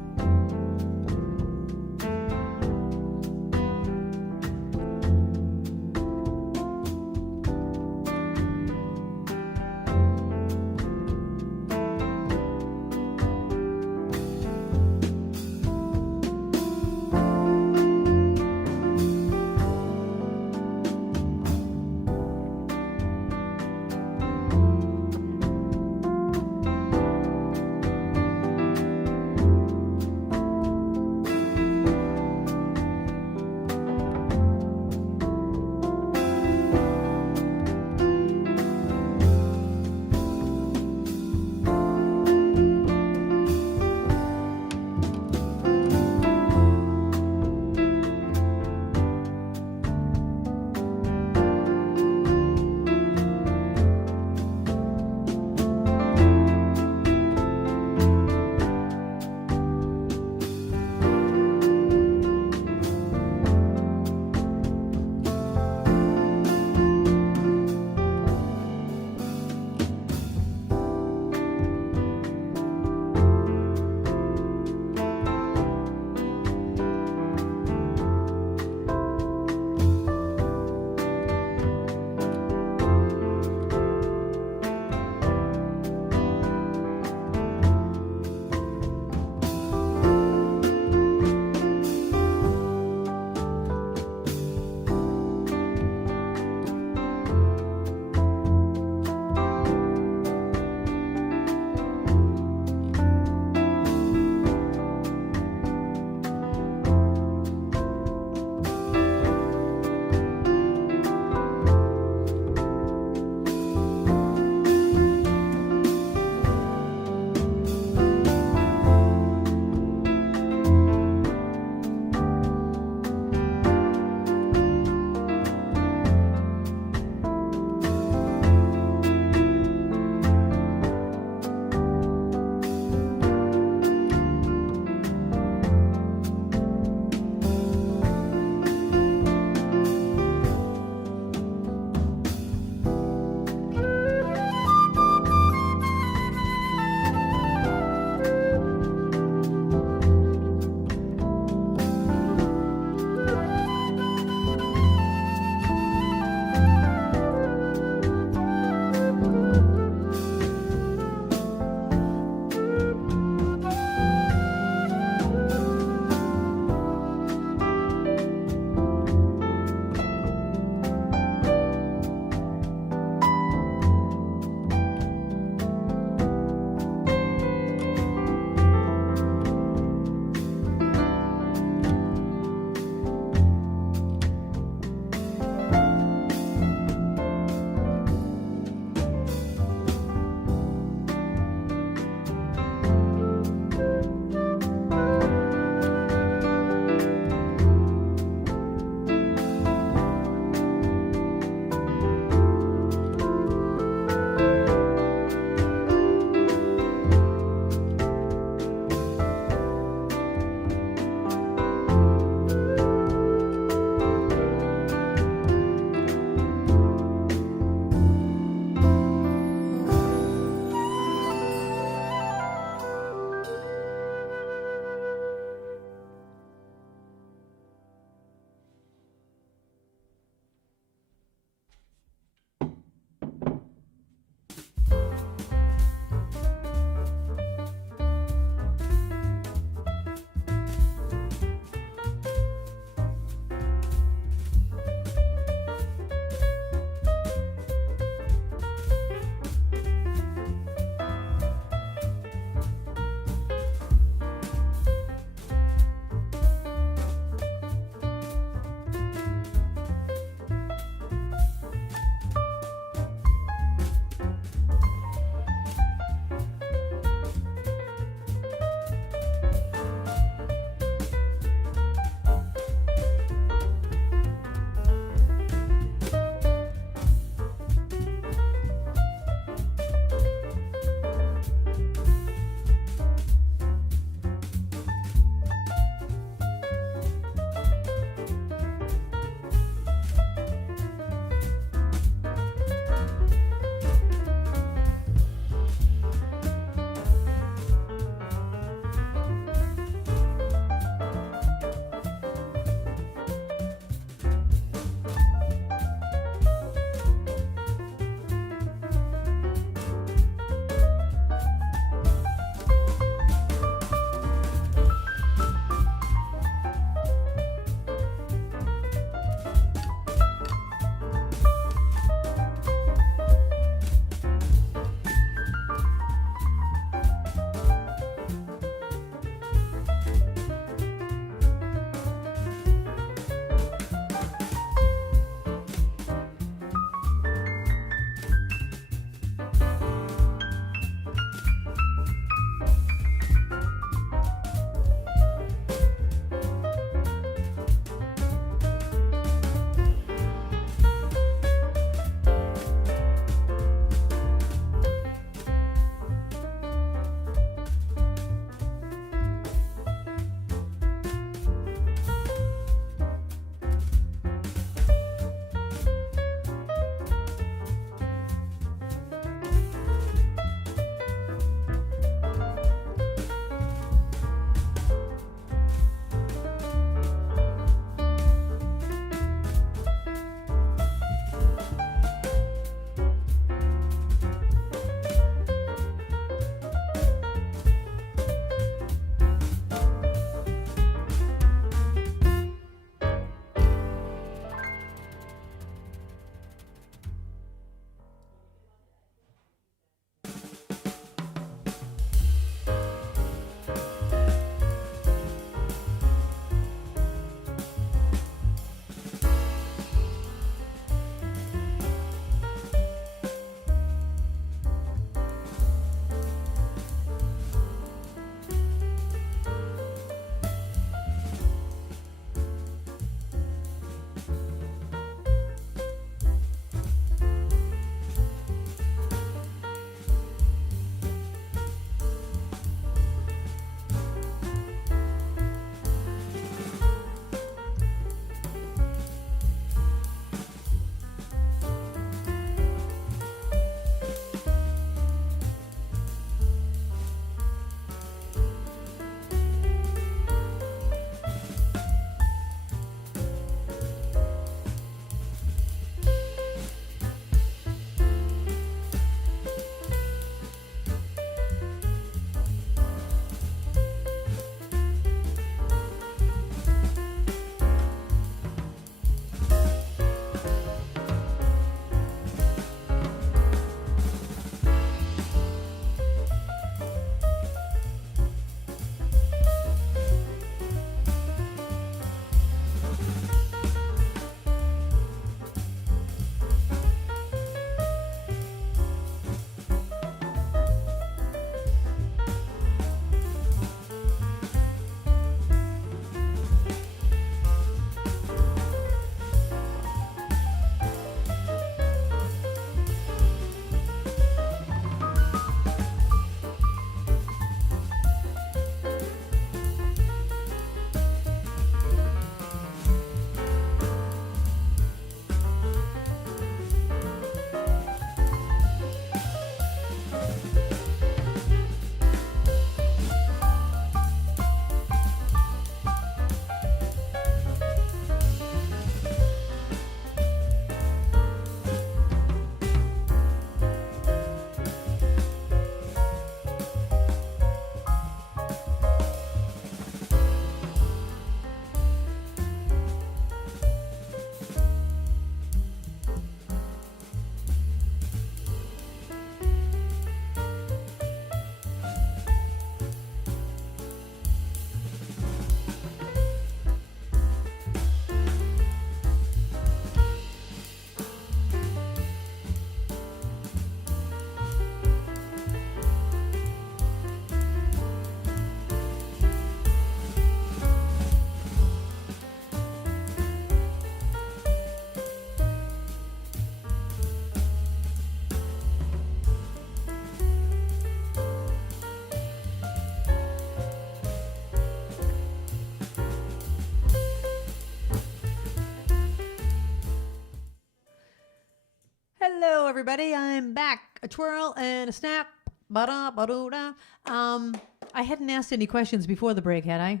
Hello, everybody. I'm back. A twirl and a snap. Ba-da, ba-doo-da. I hadn't asked any questions before the break, had I?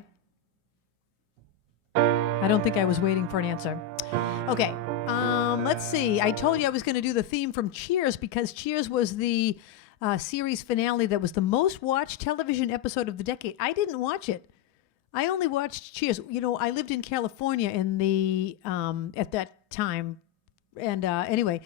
I don't think I was waiting for an answer. Okay. Let's see. I told you I was going to do the theme from Cheers because Cheers was the series finale that was the most watched television episode of the decade. I didn't watch it. I only watched Cheers. You know, I lived in California in the at that time. And anyway,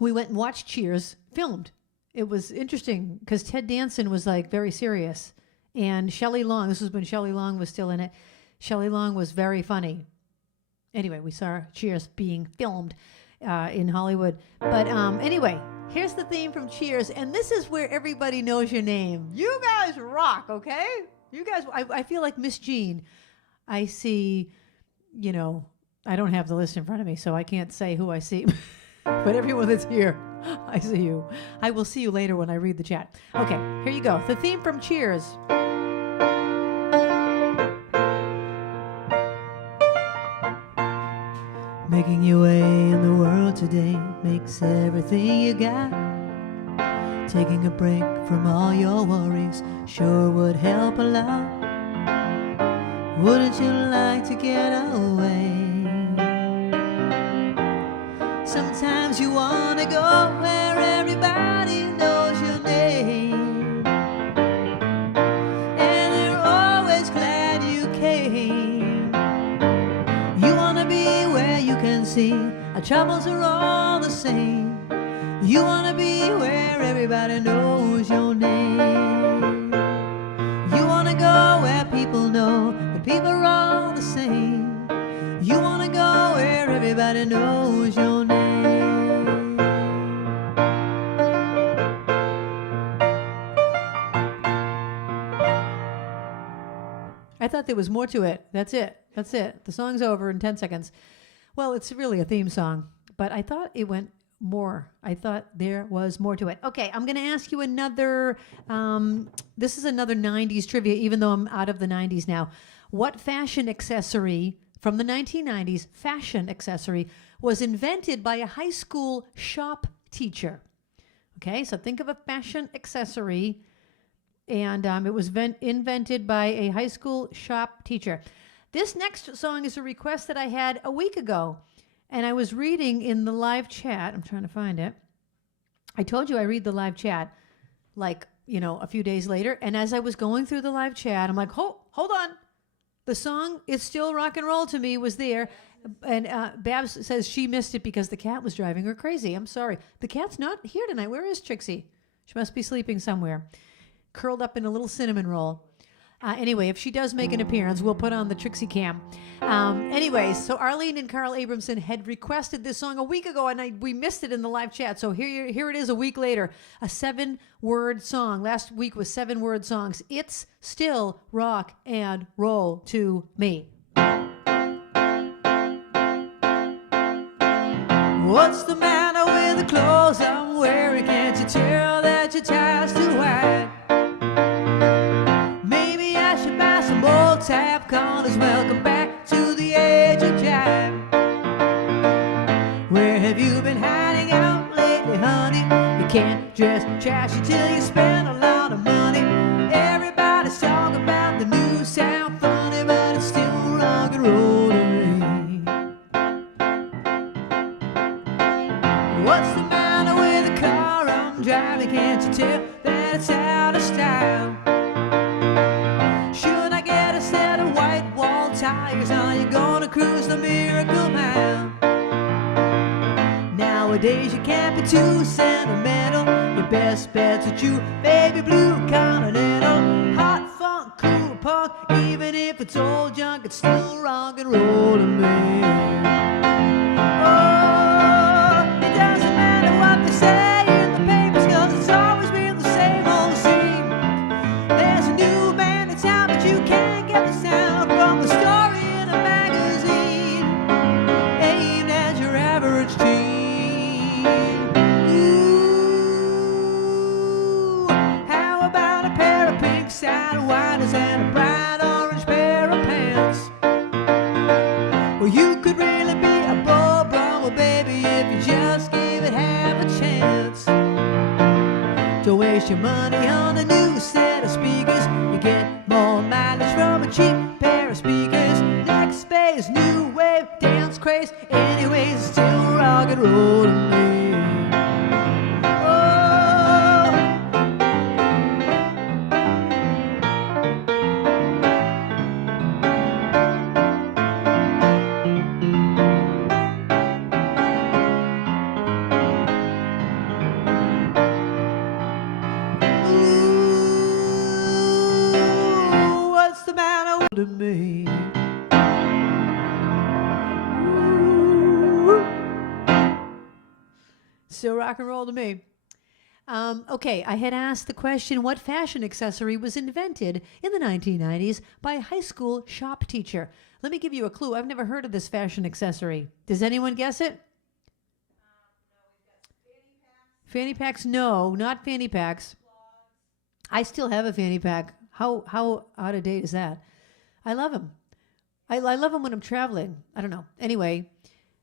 we went and watched Cheers filmed. It was interesting because Ted Danson was like very serious. And Shelley Long, this was when Shelley Long was still in it. Shelley Long was very funny. Anyway, we saw Cheers being filmed in Hollywood. But anyway, here's the theme from Cheers. And this is where everybody knows your name. You guys rock, okay? You guys, I feel like Miss Jean. I see, you know, I don't have the list in front of me, so I can't say who I see. But everyone that's here, I see you. I will see you later when I read the chat. Okay, here you go. The theme from Cheers. Making your way in the world today makes everything you got. Taking a break from all your worries sure would help a lot. Wouldn't you like to get away? Sometimes you want to go where everybody knows your name, and they're always glad you came. You want to be where you can see our troubles are all the same. You want to be where everybody knows your name. You want to go where people know that people are all the same. You want to go where everybody knows your name. I thought there was more to it. That's it. That's it. The song's over in 10 seconds. Well, it's really a theme song, but I thought it went more. I thought there was more to it. Okay, I'm going to ask you another, this is another 90s trivia, even though I'm out of the 90s now. What fashion accessory from the 1990s, fashion accessory, was invented by a high school shop teacher? Okay, so think of a fashion accessory, and it was invented by a high school shop teacher. This next song is a request that I had a week ago. And I was reading in the live chat. I'm trying to find it. I told you I read the live chat like, you know, a few days later. And as I was going through the live chat, I'm like, hold on. The song It's Still Rock and Roll to Me was there. And Babs says she missed it because the cat was driving her crazy. I'm sorry. The cat's not here tonight. Where is Trixie? She must be sleeping somewhere. Curled up in a little cinnamon roll. Anyway, if she does make an appearance, we'll put on the Trixie cam. Anyways, so Arlene and Carl Abramson had requested this song a week ago, and we missed it in the live chat. So here it is a week later, a 7-word song. Last week was 7-word songs. It's still rock and roll to me. What's the matter with the clothes I'm wearing? Can't you tell that your tie's too wide? Some old tap corners. Welcome back to the age of jive. Where have you been hiding out lately, honey? You can't dress trashy till you spend a lot of money. Everybody's talking about the new sound funny, but it's still rock and roll to me. What's the matter with the car I'm driving? Can't you tell that it's out of style? Tires, are you gonna cruise the Miracle Mile? Nowadays you can't be too sentimental. Your best bet's a true baby blue Continental. Hot funk, cool punk, even if it's old junk, it's still rock and roll to me. Oh, it doesn't matter what they say in the papers, 'cause it's always been the same old scene. There's a new band in town, but you can't get the sound from the story in a magazine aimed at your average teen. Ooh, how about a pair of pink satin whiters and a bright orange pair of pants? Well, you could really be a Bob Brummer, baby, if you just waste your money on a new set of speakers. You get more mileage from a cheap pair of speakers. Next phase, new wave, dance craze. Anyways, it's still rock and roll to me. To me. Still rock and roll to me. Okay, I had asked the question, what fashion accessory was invented in the 1990s by a high school shop teacher? Let me give you a clue. I've never heard of this fashion accessory. Does anyone guess it? Fanny packs? No, not fanny packs. I still have a fanny pack. How out of date is that? I love them. I love them when I'm traveling. I don't know. Anyway,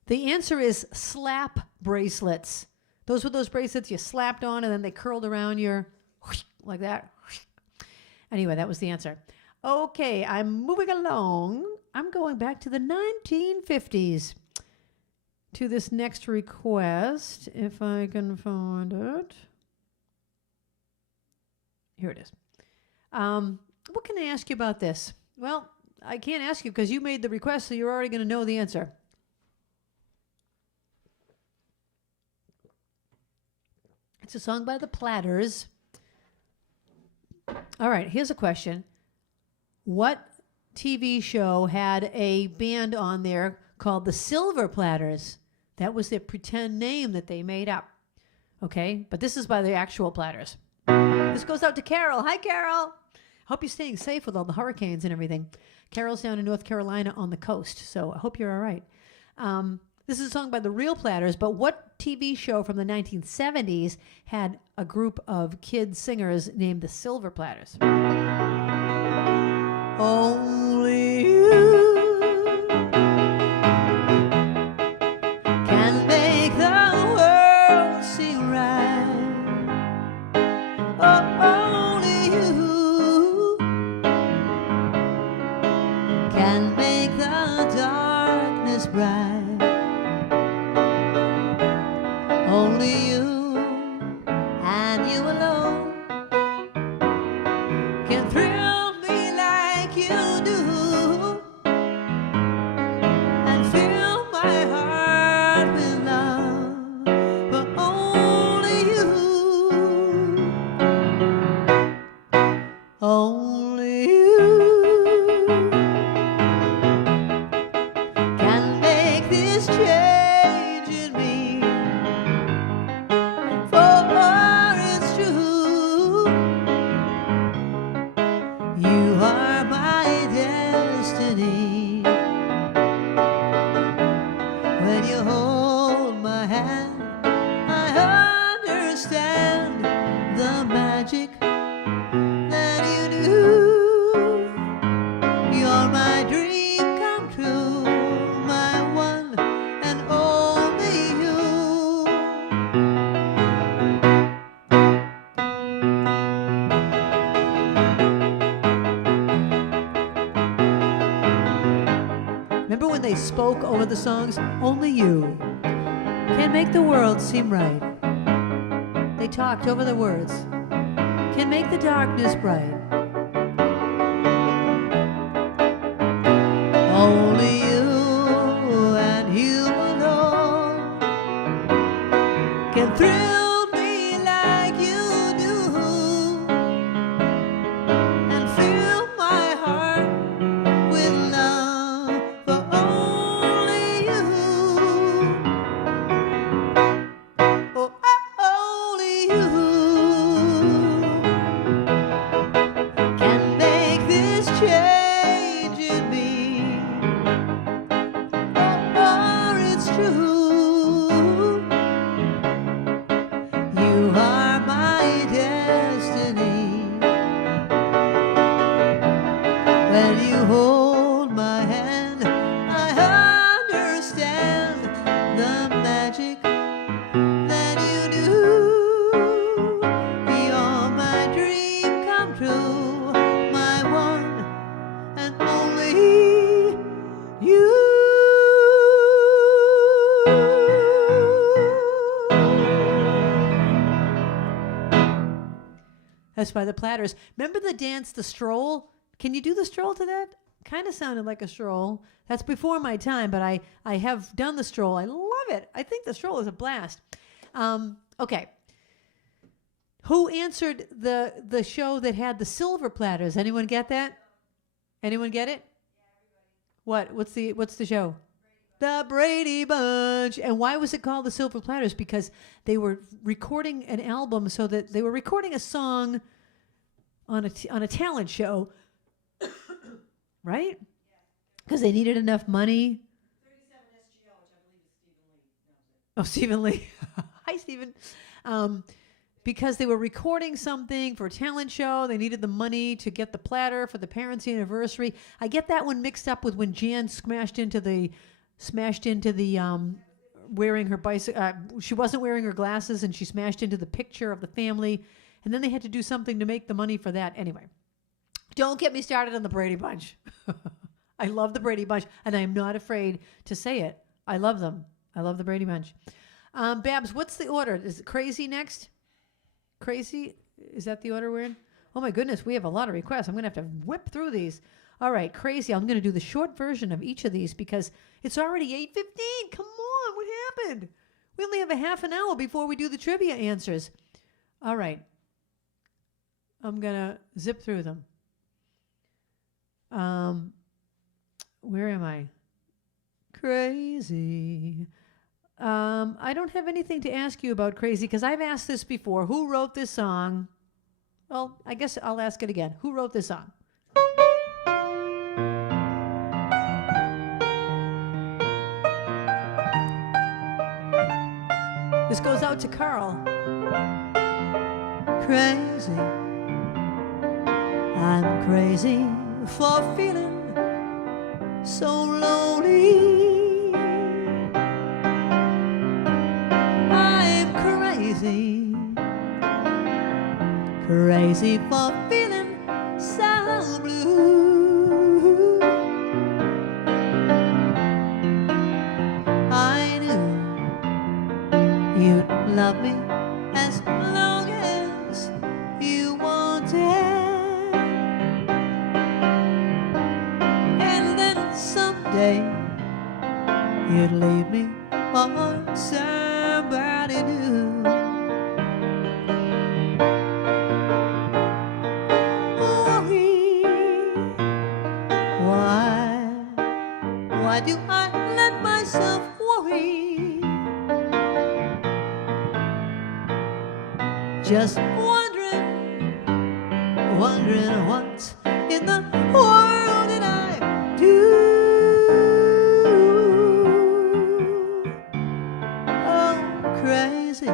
the answer is slap bracelets. Those were those bracelets you slapped on and then they curled around your, like that. Anyway, that was the answer. Okay, I'm moving along. I'm going back to the 1950s to this next request, if I can find it. Here it is. What can I ask you about this? Well, I can't ask you because you made the request, so you're already going to know the answer. It's a song by the Platters. All right, here's a question. What TV show had a band on there called the Silver Platters? That was their pretend name that they made up. Okay, but this is by the actual Platters. This goes out to Carole. Hi, Carole. Hope you're staying safe with all the hurricanes and everything. Carole's down in North Carolina on the coast, so I hope you're all right. This is a song by the real Platters, but what TV show from the 1970s had a group of kid singers named the Silver Platters? Only you can make the world seem right. Only you can make the darkness bright. Only you and you alone can thrill me like you do and fill my heart with love. But only you, only you can make this change in me. You are my destiny. When you hold my hand, I understand the magic that you do. You're my dream come true, my one and only you. Remember when they spoke over the songs? Only you can make the world seem right. They talked over the words. Can make the darkness bright. Only you and you alone can thrill me like you do and fill my heart with love. For only you, oh, only you can make this change in me. For it's true, you are my destiny. When you hold my hand, I understand the magic that you do. You're my by the Platters. Remember the dance, the stroll? Can you do the stroll to that? Kind of sounded like a stroll. That's before my time, but I have done the stroll. I love it. I think the stroll is a blast. Okay. Who answered the show that had the silver platters? Anyone get that? Anyone get it? What? What's the show? The Brady Bunch. And why was it called the Silver Platters? Because they were recording an album, so that they were recording a song on a talent show, right? Because they needed enough money. 37 SGL, which I believe is Stephen Lee. Oh, Stephen Lee. Hi, Stephen. Because they were recording something for a talent show. They needed the money to get the platter for the parents' anniversary. I get that one mixed up with when Jan smashed into the wearing her bicycle. She wasn't wearing her glasses, and she smashed into the picture of the family. And then they had to do something to make the money for that. Anyway, don't get me started on the Brady Bunch. I love the Brady Bunch, and I am not afraid to say it. I love them. I love the Brady Bunch. Babs, what's the order? Is it Crazy next? Crazy? Is that the order we're in? Oh, my goodness. We have a lot of requests. I'm going to have to whip through these. All right, Crazy. I'm going to do the short version of each of these because it's already 8:15. Come on. What happened? We only have a half an hour before we do the trivia answers. All right. I'm going to zip through them. Where am I? Crazy. I don't have anything to ask you about Crazy because I've asked this before. Who wrote this song? Well, I guess I'll ask it again. Who wrote this song? This goes out to Carole. Crazy. I'm crazy for feeling so lonely. Crazy for feeling so blue. I knew you'd love me as long as you wanted, and then someday you'd leave me for somebody new. Why do I let myself worry? Just wondering what in the world did I do? Oh, crazy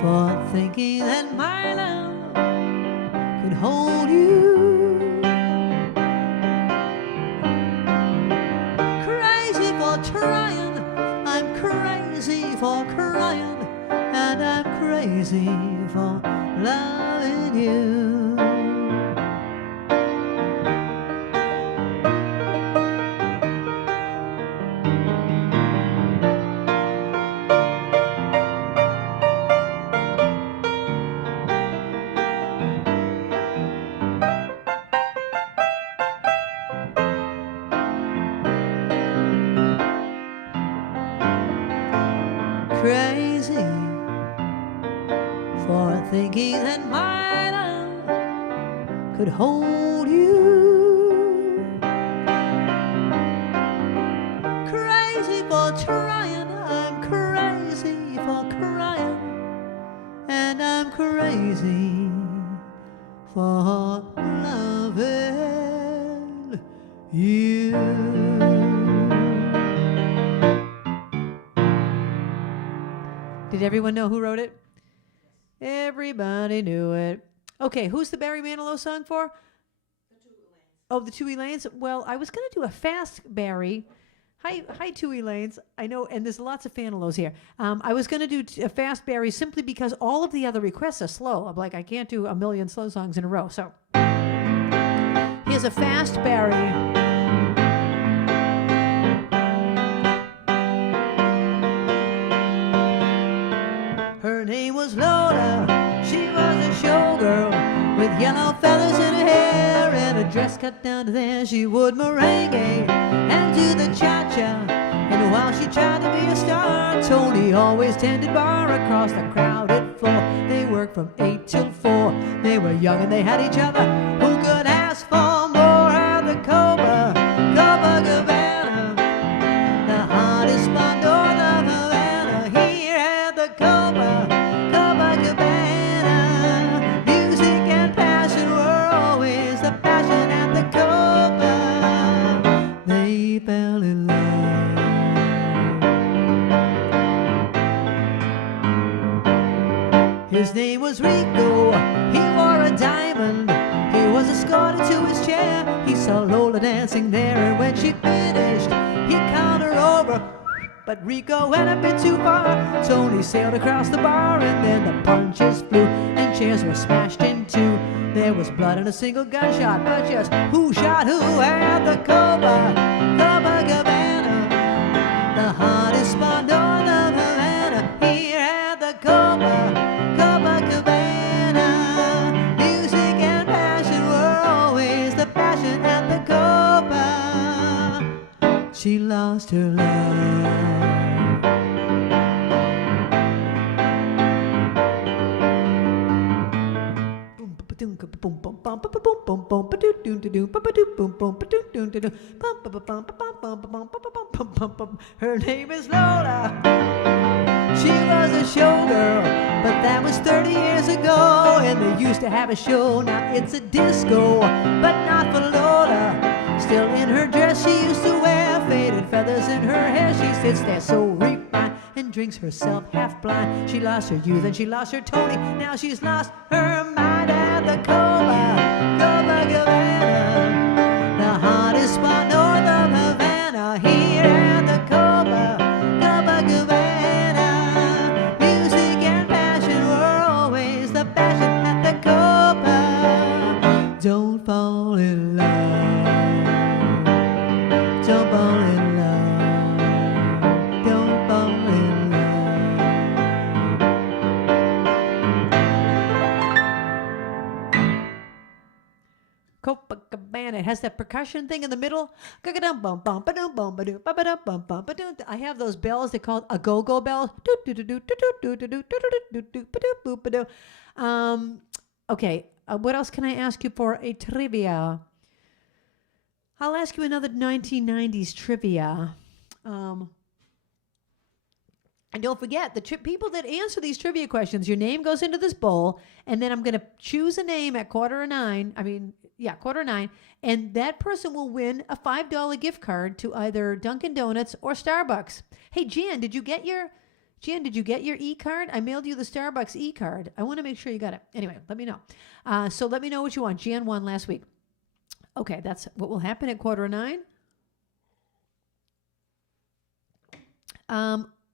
for thinking that my love could hold you. Trying, I'm crazy for crying, and I'm crazy for loving you. Crazy for thinking that my love could hold you. Crazy for trying, I'm crazy for crying, and I'm crazy for loving you. Did everyone know who wrote it? Everybody knew it. Okay, who's the Barry Manilow song for? The two Elaines. Oh, the two Elaines? Well, I was going to do a fast Barry. Hi, two Elaines. I know, and there's lots of Fanilows here. I was going to do a fast Barry simply because all of the other requests are slow. I'm like, I can't do a million slow songs in a row. So here's a fast Barry. Her name was Lola, she was a show with yellow feathers in her hair and a dress cut down to there. She would merengue and do the cha-cha. And while she tried to be a star, Tony always tended bar across the crowded floor. They worked from 8 till 4. They were young and they had each other. Who could ask for more of the Copacabana? The hottest spot north of Havana. Here at the Copacabana. Music and passion were always the passion at the Copa. They fell in love. His name was Rico, he wore a diamond. He was escorted to his chair. He saw Lola dancing there, and when she finished, he called her over. But Rico went a bit too far. Tony sailed across the bar, and then the punches flew, and chairs were smashed in two. There was blood and a single gunshot, but just who shot who at the Copacabana? The hottest spot north of Havana. Here at the Copacabana. Music and passion were always the passion at the Copa. She lost her love. Her name is Lola. She was a showgirl, but that was 30 years ago. And they used to have a show, now it's a disco, but not for Lola. Still in her dress she used to wear, faded feathers in her hair. She sits there so refined and drinks herself half blind. She lost her youth and she lost her Tony. Now she's lost her mind at the Copacabana. The hottest spot north of Havana. Here at the Copacabana. Music and passion were always the passion at the Copa. Don't fall in love. Don't fall in love. Don't fall in love. Copacabana. It has that percussion thing in the middle. I have those bells. They're called a go-go bells. Okay. What else can I ask you for a trivia? I'll ask you another 1990s trivia. And don't forget, the people that answer these trivia questions, your name goes into this bowl, and then I'm going to choose a name at 8:45. 9:15, and that person will win a $5 gift card to either Dunkin' Donuts or Starbucks. Hey, Jan, did you get your e-card? I mailed you the Starbucks e-card. I want to make sure you got it. Anyway, let me know. So let me know what you want. Jan won last week. Okay, that's what will happen at 8:45.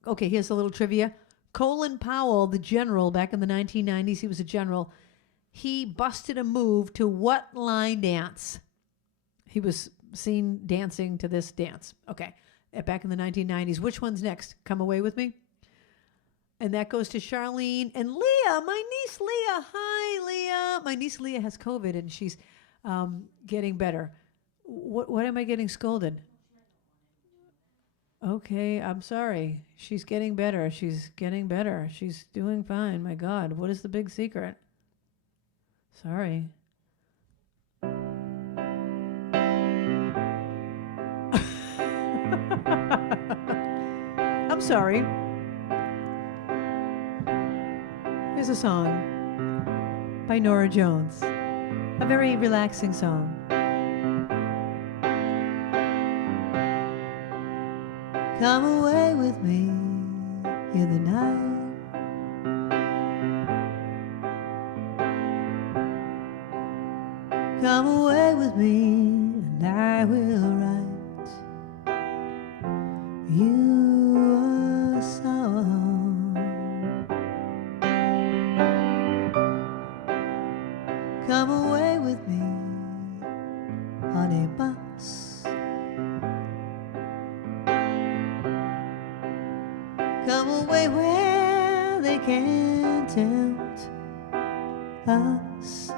Okay, here's a little trivia. Colin Powell, the general, back in the 1990s, he was a general. He busted a move to what line dance? He was seen dancing to this dance. Okay, back in the 1990s. Which one's next? Come Away With Me? And that goes to Charlene and Leah, my niece Leah. Hi, Leah. My niece Leah has COVID, and she's getting better. What am I getting scolded? Okay, I'm sorry. She's getting better. She's getting better. She's doing fine. My God, what is the big secret? Sorry. I'm sorry. Here's a song by Norah Jones. A very relaxing song. Come away with me in the night. Come away with me and I will write you a song. Come away with me on a bus. Come away where they can't tempt us.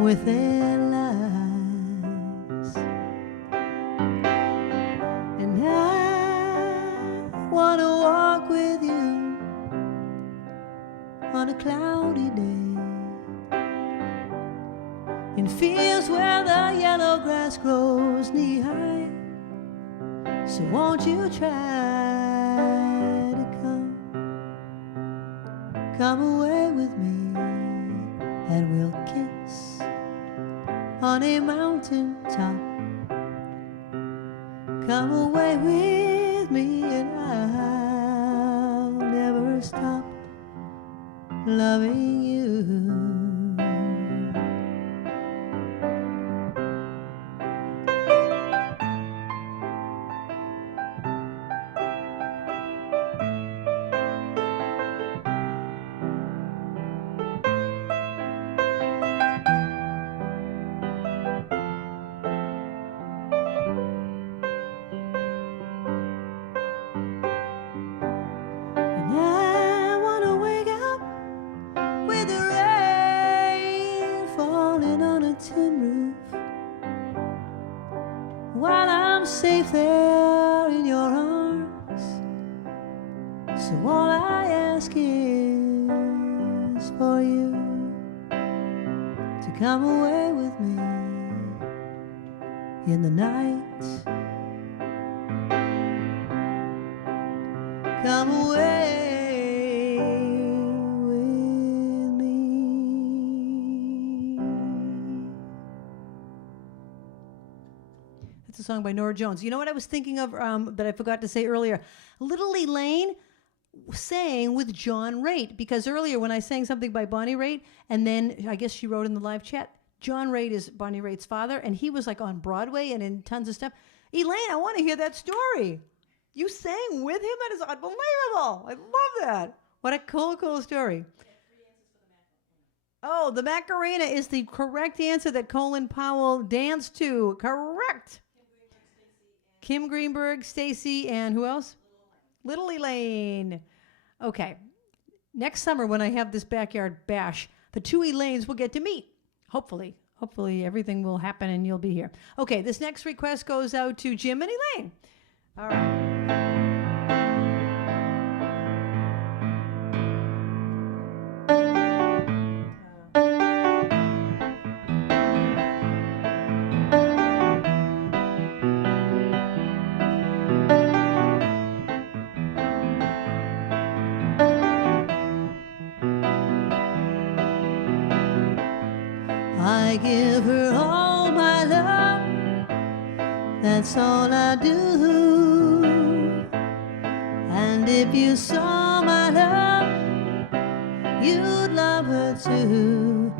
with their lies. And I want to walk with you on a cloudy day in fields where the yellow grass grows knee-high. So won't you try to come away with me, and we'll kiss on a mountain top. Come away with me and I'll never stop loving you. Safe there in your arms. So all I ask is for you to come away with me in the night. Come away with me. That's a song by Norah Jones. You know what I was thinking of that I forgot to say earlier? Little Elaine sang with John Raitt, because earlier when I sang something by Bonnie Raitt, and then I guess she wrote in the live chat, John Raitt is Bonnie Raitt's father, and he was like on Broadway and in tons of stuff. Elaine, I want to hear that story. You sang with him? That is unbelievable. I love that. What a cool story. Oh, the Macarena is the correct answer that Colin Powell danced to. Correct. Kim Greenberg, Stacy, and who else? Little Elaine. Okay. Next summer when I have this backyard bash, the two Elaines will get to meet. Hopefully. Hopefully everything will happen and you'll be here. Okay, this next request goes out to Jim and Elaine. All right. I give her all my love, that's all I do. And if you saw my love, you'd love her too.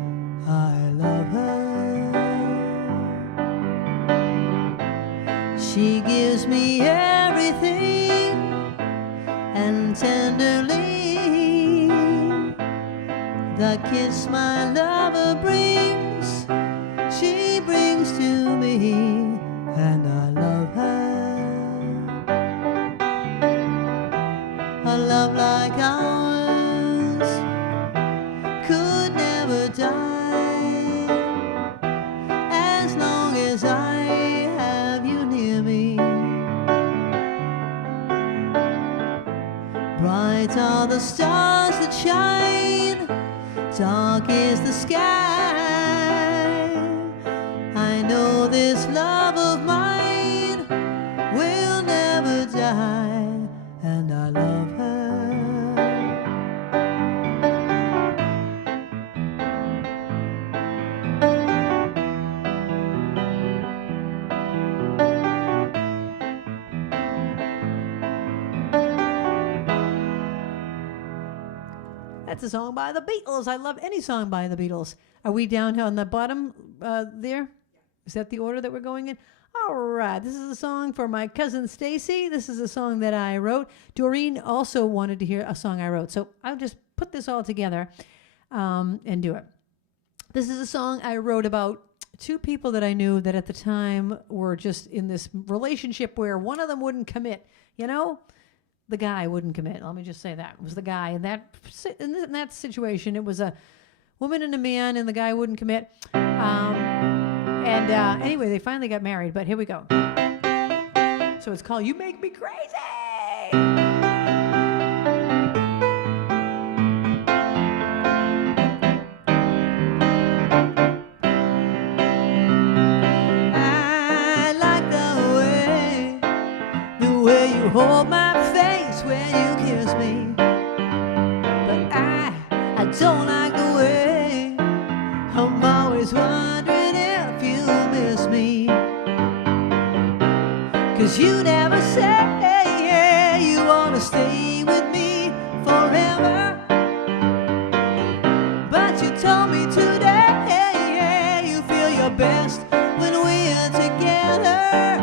I love her. She gives me everything, and tenderly the kiss my lover brings, she brings to me, and I love her. A love like ours could never die, as long as I have you near me. Bright are the stars that shine, dark is the sky. I know this love of mine will never die, and I love her. That's a song by the Beatles. I love any song by the Beatles. Are we down on the bottom there? Is that the order that we're going in? All right. This is a song for my cousin Stacy. This is a song that I wrote. Doreen also wanted to hear a song I wrote. So I'll just put this all together and do it. This is a song I wrote about two people that I knew that at the time were just in this relationship where one of them wouldn't commit. You know? The guy wouldn't commit. Let me just say that. It was the guy. In that situation, it was a woman and a man, and the guy wouldn't commit. Anyway, they finally got married, but here we go. So it's called You Make Me Crazy. I like the way you hold my face when you kiss me. But I don't like the way I'm always wondering if you miss me. 'Cause you never say you wanna stay with me forever. But you told me today you feel your best when we're together.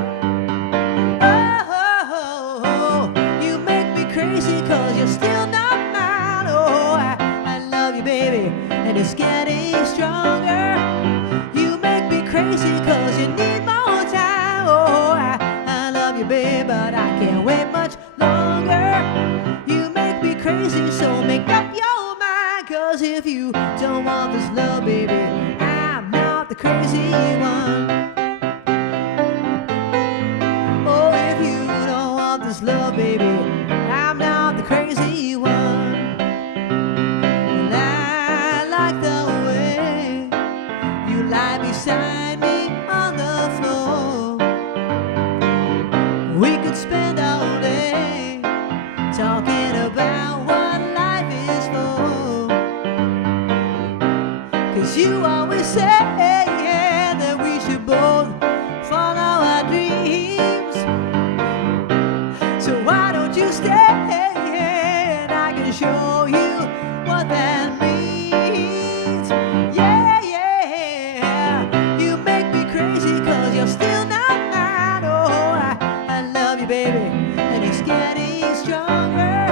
Oh, you make me crazy 'cause you're still not mine. Oh, I love you, baby, and it's getting stronger. You make me crazy 'cause you need more time. Oh, I love you, babe, but I can't wait much longer. You make me crazy, so make up your mind. 'Cause if you don't want this love, baby, I'm not the crazy one. Oh, if you don't want this love, baby, I'm not the crazy one. And I like the way you lie beside me on the floor. We could spend all day talking about what life is for. 'Cause you always say that we should both follow our dreams. So why don't you stay and I can show you what that means. Yeah, you make me crazy 'cause you're still not mine. Oh, I love you, baby, and it's getting stronger.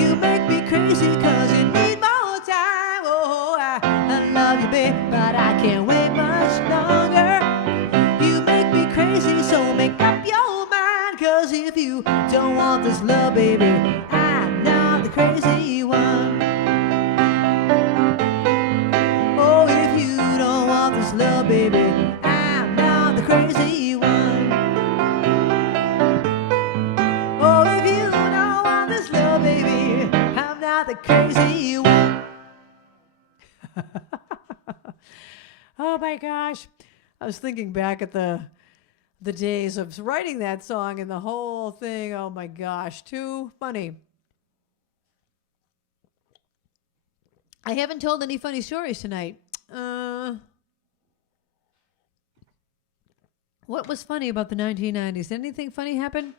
You make me crazy 'cause you need more time. Oh, I love you, babe, but I can't wait much longer. You make me crazy, so make up your mind. 'Cause if you don't want this love, baby, I'm not the crazy one. Oh, if you don't want this love, baby, I'm not the crazy one. Oh, if you don't want this love, baby, I'm not the crazy one. Oh my gosh. I was thinking back at the days of writing that song and the whole thing. Oh my gosh, too funny. I haven't told any funny stories tonight. What was funny about the 1990s? Anything funny happen?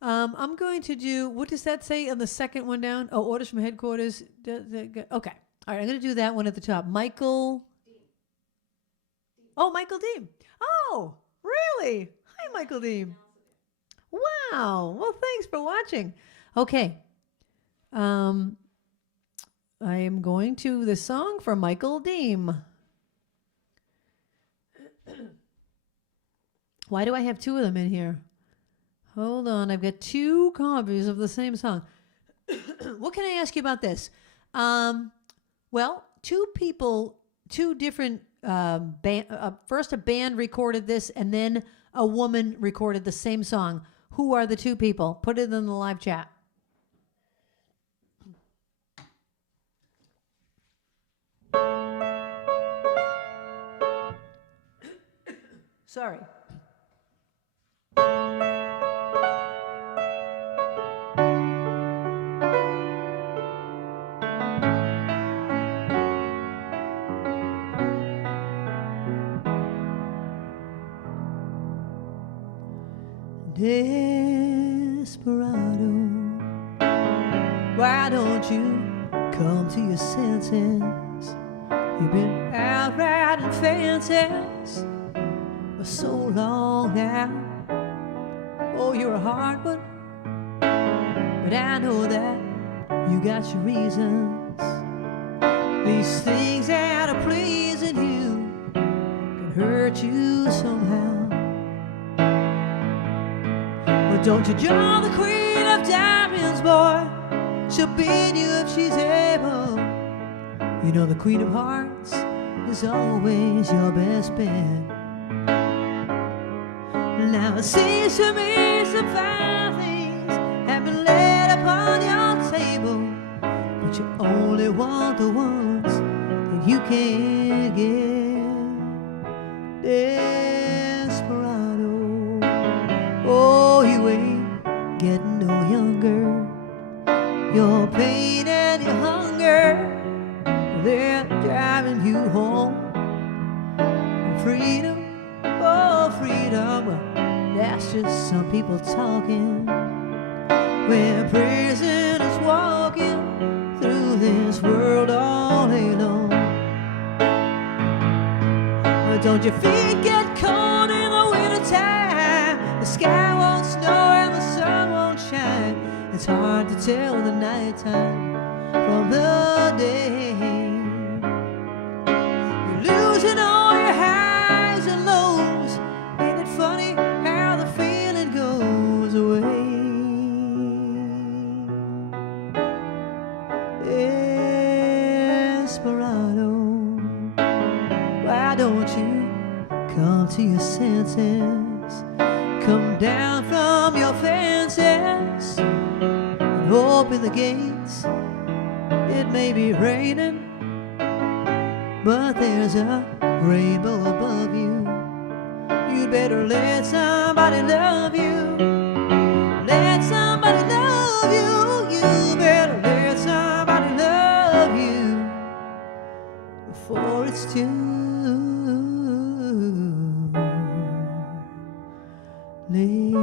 I'm going to do, what does that say on the second one down? Oh, orders from headquarters. Okay. All right, I'm going to do that one at the top. Michael. Oh, Michael Deem. Oh, really? Hi, Michael Deem. Wow. Well, thanks for watching. Okay. I am going to the song for Michael Deem. Why do I have two of them in here? Hold on. I've got two copies of the same song. What can I ask you about this? Well, two different first a band recorded this, and then a woman recorded the same song. Who are the two people? Put it in the live chat. Sorry. Desperado, why don't you come to your senses? You've been out riding fences for so long now. Oh, you're a hard one, but I know that you got your reasons. These things that are pleasing you can hurt you somehow. But don't you draw the queen of diamonds, boy. She'll beat you if she's able. You know the queen of hearts is always your best bet. Now it seems to me some fine things have been laid upon your table, but you only want the ones that you can't get. Desperado, oh, you ain't getting no younger. Your pain and your hunger, they're driving you home. Freedom, oh freedom, well, that's just some people talking. We're prisoners walking through this world all alone. But don't your feet get cold in the wintertime? The sky won't snow and the sun won't shine. It's hard to tell the nighttime from the day. You're losing all your highs and lows. Ain't it funny how the feeling goes away? Desperado, why don't you come to your senses? Come down from your fences and open the gates. It may be raining, but there's a rainbow above you. You'd better let somebody love you. Let somebody love you. You better let somebody love you before it's too late.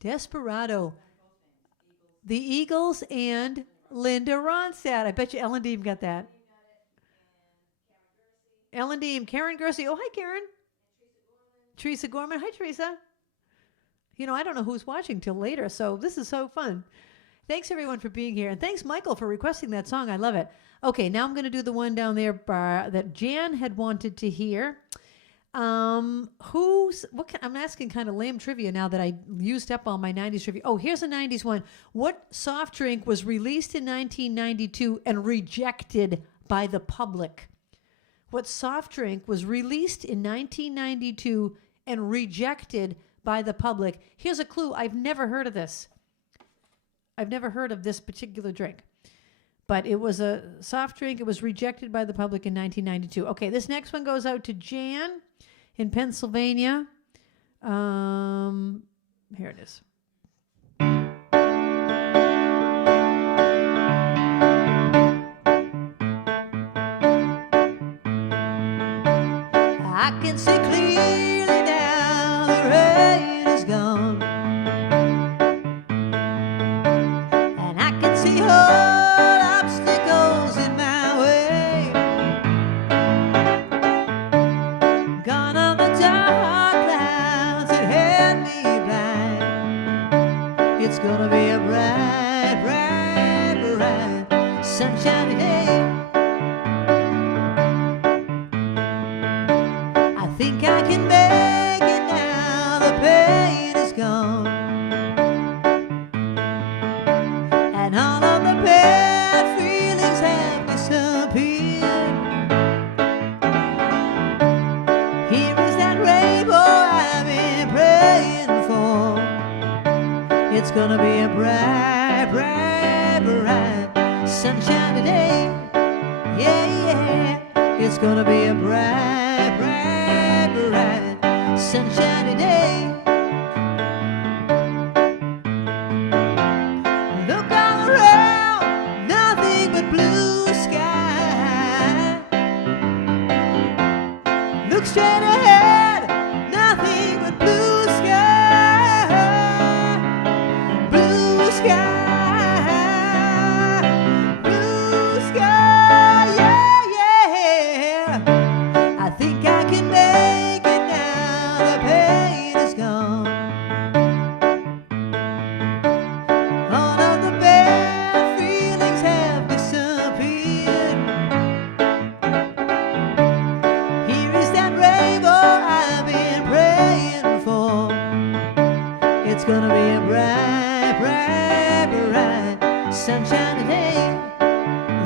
Desperado. The Eagles and Linda Ronstadt. I bet you Ellen Deem got that. Ellen Deem, Karen Gersey. Oh, hi, Karen. Teresa Gorman. Hi, Teresa. You know, I don't know who's watching till later, so this is so fun. Thanks, everyone, for being here. And thanks, Michael, for requesting that song. I love it. Okay, now I'm going to do the one down there that Jan had wanted to hear. I'm asking kind of lame trivia now that I used up all my 90s trivia. Oh, here's a 90s one. What soft drink was released in 1992 and rejected by the public? What soft drink was released in 1992 and rejected by the public? Here's a clue. I've never heard of this. I've never heard of this particular drink. But it was a soft drink. It was rejected by the public in 1992. Okay, this next one goes out to Jan in Pennsylvania. Here it is. I can see clearly now the rain is gone, and I can see all obstacles in my way. Gone are the dark clouds that had me blind. It's gonna be a bright, bright, bright, sunshiny day. I think I can make it now, the pain is gone, and all of the bad feelings have disappeared. Here is that rainbow I've been praying for. It's gonna be a bright, bright, bright, sunshiny day. Yeah, yeah, it's gonna be a bright, bright, bright, sunshiny day. Look all around, nothing but blue sky. Look straight ahead, nothing but blue sky. Blue sky. Blue sky, yeah, yeah. I think I can make it now, the pain is gone. All of the bad feelings have disappeared. Here sunshiny day.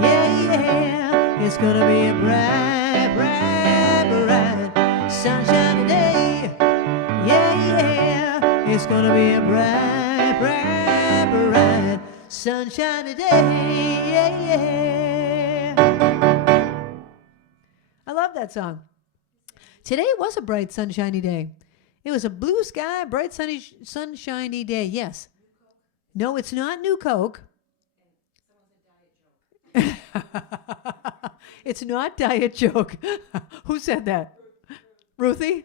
Yeah, yeah, it's gonna be a bright, bright, bright sunshiny day. Yeah, yeah, it's gonna be a bright, bright, bright sunshiny day. Yeah, yeah. I love that song. Today was a bright, sunshiny day. It was a blue sky, bright, sunshiny day. Yes. No, it's not New Coke. It's not Diet Joke. Who said that? Ruthie?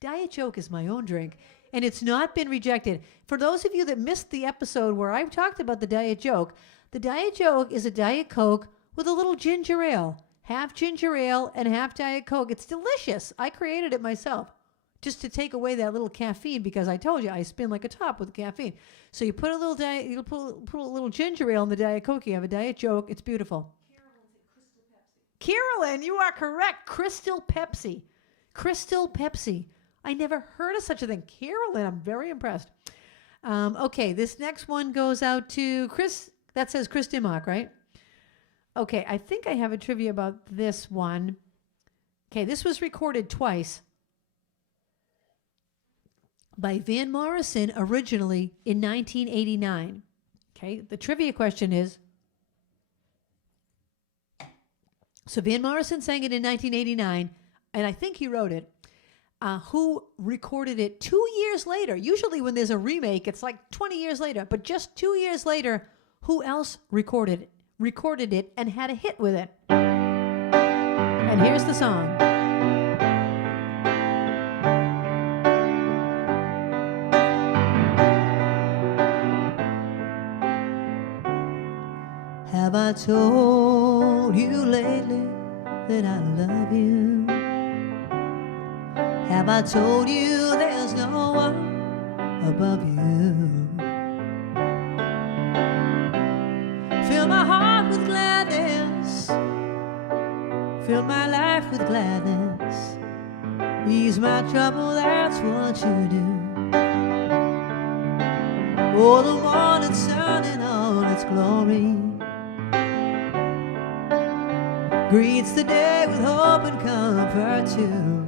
Diet Joke is my own drink, and it's not been rejected. For those of you that missed the episode where I talked about the Diet Joke is a Diet Coke with a little ginger ale. Half ginger ale and half Diet Coke. It's delicious. I created it myself just to take away that little caffeine, because I told you I spin like a top with caffeine. So you put a little put a little ginger ale in the Diet Coke. You have a Diet Joke. It's beautiful. Carolyn, you are correct. Crystal Pepsi. Crystal Pepsi. I never heard of such a thing. Carolyn, I'm very impressed. Okay, this next one goes out to Chris. That says Chris Dimmock, right? Okay, I think I have a trivia about this one. Okay, this was recorded twice by Van Morrison originally in 1989. Okay, the trivia question is, so Van Morrison sang it in 1989, and I think he wrote it. Who recorded it 2 years later? Usually when there's a remake, it's like 20 years later, but just 2 years later, who else recorded it and had a hit with it? And here's the song. Have I told you lately that I love you? Have I told you there's no one above you? Fill my heart with gladness, fill my life with gladness, ease my trouble, that's what you do. Oh, the morning sun in all its glory greets the day with hope and comfort too.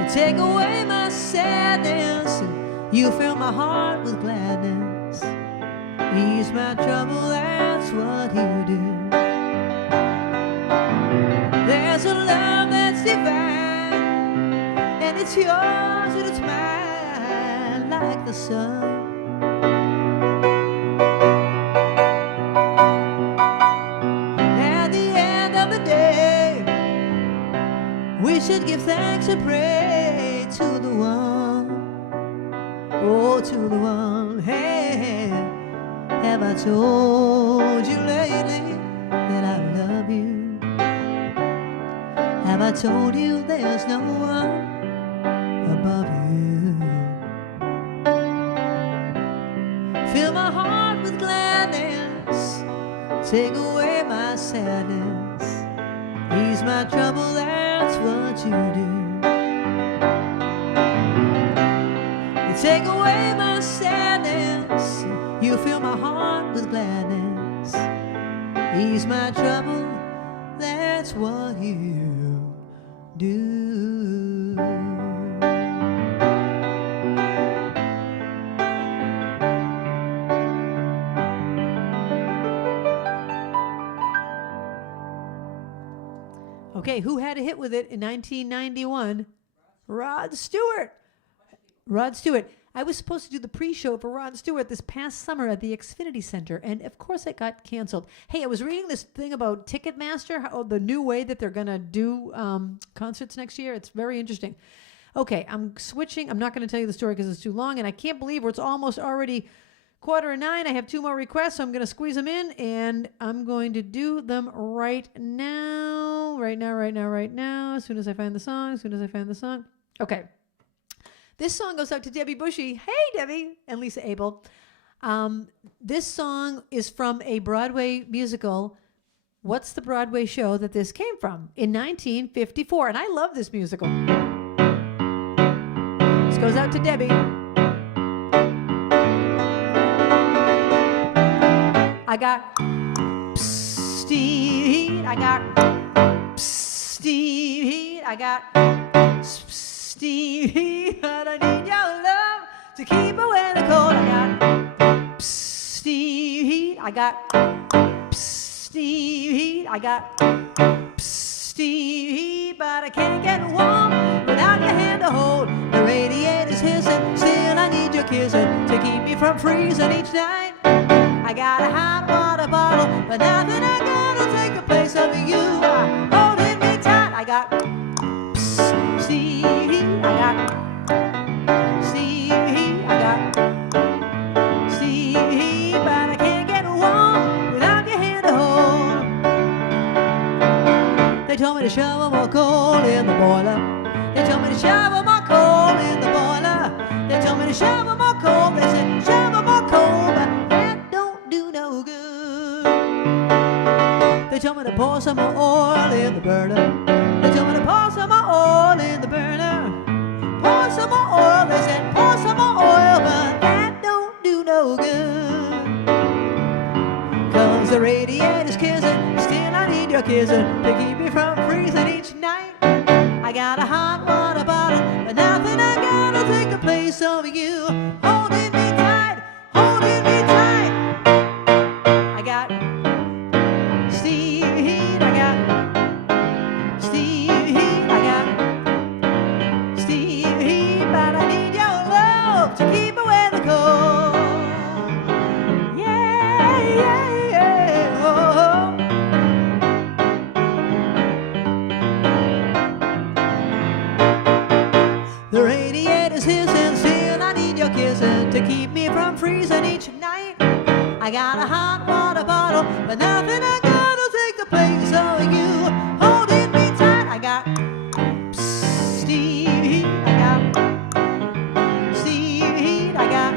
You take away my sadness, you fill my heart with gladness, ease my trouble, that's what you do. There's a love that's divine, and it's yours and it's mine, like the sun. We should give thanks and pray to the one, oh, to the one. Hey, have I told you lately that I love you? Have I told you there's no one above you? Fill my heart with gladness, take away my sadness, ease my trouble, that's what you do. You take away my sadness, you fill my heart with gladness, ease my trouble, that's what you do. Okay, who had a hit with it in 1991? Rod Stewart. Rod Stewart. I was supposed to do the pre-show for Rod Stewart this past summer at the Xfinity Center, and of course it got canceled. Hey, I was reading this thing about Ticketmaster, the new way that they're going to do concerts next year. It's very interesting. Okay, I'm switching. I'm not going to tell you the story because it's too long, and I can't believe it's almost already 8:45. I have 2 more requests, so I'm going to squeeze them in, and I'm going to do them right now. Right now. As soon as I find the song. Okay. This song goes out to Debbie Bushy. Hey, Debbie, and Lisa Abel. This song is from a Broadway musical. What's the Broadway show that this came from? In 1954, and I love this musical. This goes out to Debbie. I got steam heat. I got steam heat. I got steam heat. But I need your love to keep away the cold. I got steam heat. I got steam heat. I got steam heat. But I can't get warm without your hand to hold. The radiator's hissing. Still I need your kissing to keep me from freezing each night. I got a hot water bottle, but nothing I got to take the place of you. Holding me tight. I got steam heat. I got steam heat. I got steam heat. But I can't get warm without your hand to hold. They told me to shovel more coal in the boiler. They told me to shovel more coal in the boiler. They told me to shovel more coal. They said shovel more coal, but that don't do no good. They told me to pour some more oil in the burner. They told me to pour some more oil in the burner. Pour some more oil. They said pour some more oil, but that don't do no good. 'Cause the radiator's kissing. Still I need your kissing to keep me from freezing each night. I got a hot water bottle, but nothing I got to take the place of you. Holding me tight, holding me tight. I got steam heat, I got steam heat, I got steam heat, but I need your love to keep away the cold. Yeah, yeah, yeah, oh. The radiator's hissing, still I need your kissing to keep me from freezing each night. I got a hot water bottle, but nothing I got to take the place of you. Holding me tight, I got steam heat, I got steam heat, I got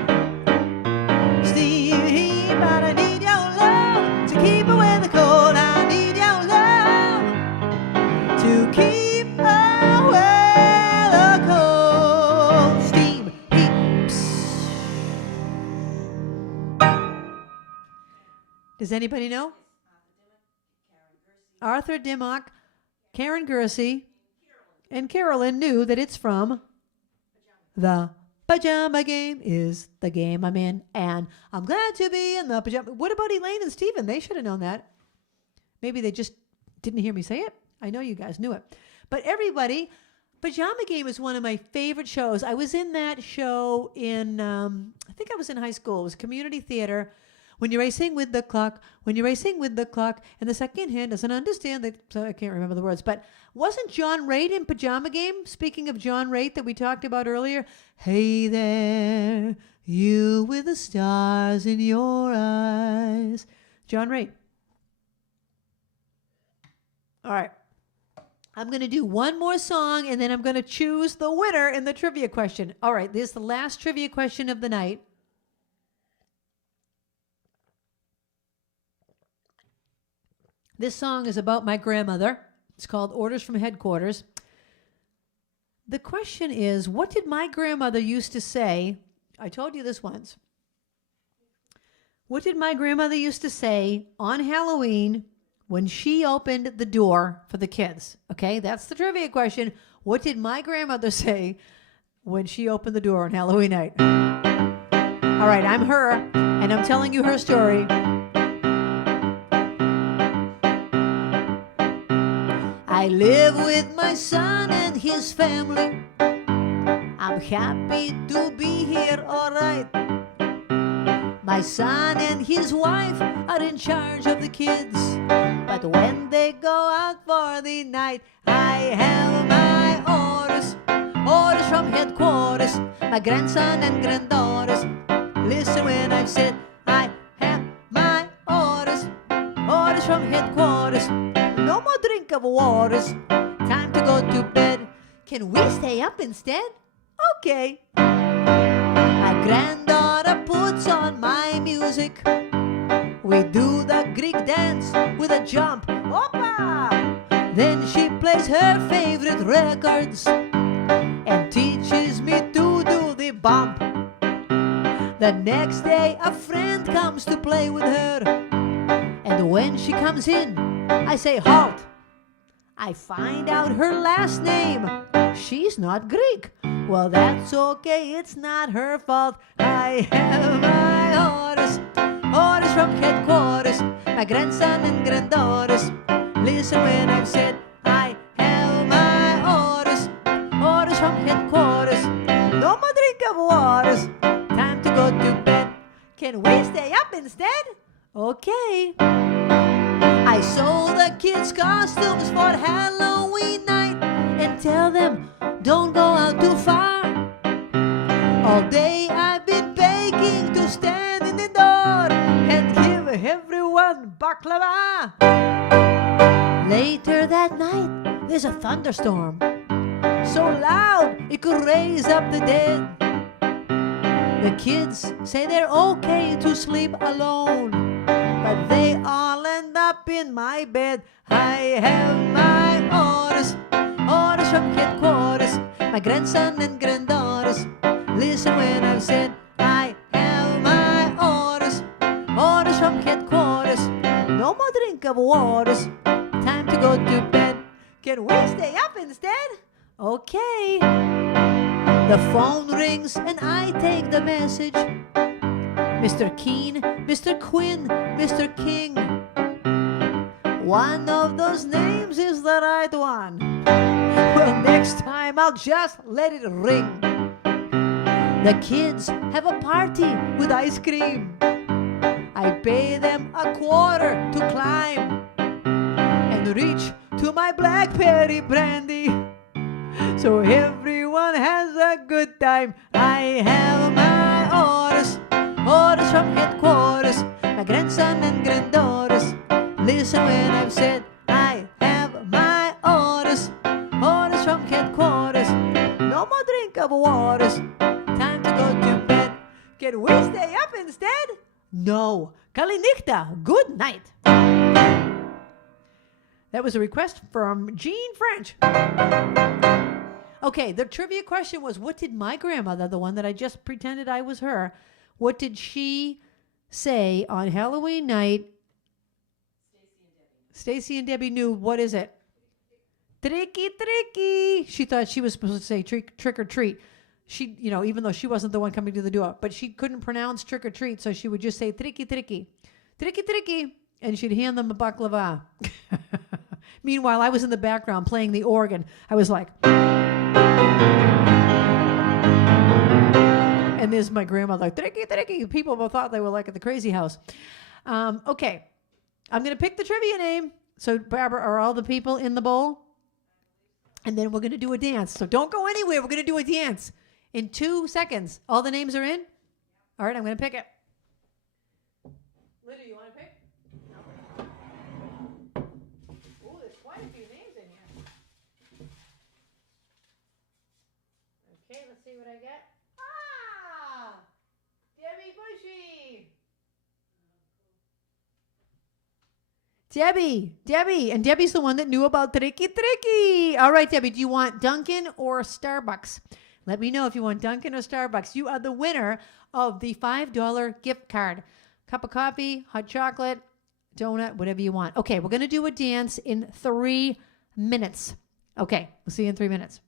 steam heat, but I need your love to keep away the cold. I need your love to keep away the cold. Steam heat. Does anybody know? Arthur Dimmock, Karen Gersey, and Carolyn knew that it's from The Pajama Game is the game I'm in, and I'm glad to be in the pajama. What about Elaine and Stephen? They should have known that. Maybe they just didn't hear me say it. I know you guys knew it. But everybody, Pajama Game is one of my favorite shows. I was in that show in, I think I was in high school. It was community theater. When you're racing with the clock, when you're racing with the clock, and the second hand doesn't understand that, so I can't remember the words. But wasn't John Raitt in Pajama Game? Speaking of John Raitt that we talked about earlier. Hey there, you with the stars in your eyes. John Raitt. All right. I'm going to do one more song, and then I'm going to choose the winner in the trivia question. All right, this is the last trivia question of the night. This song is about my grandmother. It's called Orders from Headquarters. The question is, what did my grandmother used to say? I told you this once. What did my grandmother used to say on Halloween when she opened the door for the kids? Okay, that's the trivia question. What did my grandmother say when she opened the door on Halloween night? All right, I'm her, and I'm telling you her story. I live with my son and his family. I'm happy to be here, all right. My son and his wife are in charge of the kids. But when they go out for the night, I have my orders. Orders from headquarters. My grandson and granddaughters, listen when I said I have my orders. Orders from headquarters. No more drink of waters. Time to go to bed. Can we stay up instead? Okay. My granddaughter puts on my music. We do the Greek dance with a jump. Opa! Then she plays her favorite records and teaches me to do the bump. The next day a friend comes to play with her. When she comes in, I say, halt. I find out her last name. She's not Greek. Well, that's okay, it's not her fault. I have my orders, orders from headquarters, my grandson and granddaughters. Listen when I've said, I have my orders, orders from headquarters. No more drink of waters, time to go to bed. Can we stay up instead? Okay. I sold the kids costumes for Halloween night and tell them don't go out too far. All day I've been begging to stand in the door and give everyone baklava. Later that night there's a thunderstorm so loud it could raise up the dead. The kids say they're okay to sleep alone, but they all end up in my bed. I have my orders, orders from headquarters, my grandson and granddaughters. Listen when I've said, I have my orders, orders from headquarters. No more drink of waters, time to go to bed. Can we stay up instead? Okay. The phone rings and I take the message. Mr. Keene, Mr. Quinn, Mr. King. One of those names is the right one. Well, next time I'll just let it ring. The kids have a party with ice cream. I pay them a quarter to climb and reach to my blackberry brandy, so everyone has a good time. I have my orders, orders from headquarters, my grandson and granddaughters. Listen when I've said, I have my orders, orders from headquarters. No more drink of waters, time to go to bed. Can we stay up instead? No. Kalinichta, good night. That was a request from Jean French. Okay, the trivia question was, what did my grandmother, the one that I just pretended I was her, what did she say on Halloween night? Stacy and Debbie knew. What is it? Tricky, tricky. She thought she was supposed to say trick or treat. She, you know, even though she wasn't the one coming to the door, but she couldn't pronounce trick or treat, so she would just say tricky, tricky, tricky, tricky, and she'd hand them a baklava. Meanwhile, I was in the background playing the organ. I was like, and there's my grandmother, tricky, tricky. People both thought they were like at the crazy house. Okay, I'm going to pick the trivia name. So, Barbara, are all the people in the bowl? And then we're going to do a dance. So don't go anywhere. We're going to do a dance in 2 seconds. All the names are in? All right, I'm going to pick it. Linda, you want to pick? No. Oh, there's quite a few names in here. Okay, let's see what I get. Ah! Debbie Bushy. Debbie, and Debbie's the one that knew about Tricky Tricky. All right, Debbie, do you want Dunkin' or Starbucks? Let me know if you want Dunkin' or Starbucks. You are the winner of the $5 gift card. Cup of coffee, hot chocolate, donut, whatever you want. Okay, we're going to do a dance in 3 minutes. Okay, we'll see you in 3 minutes.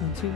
1, 2.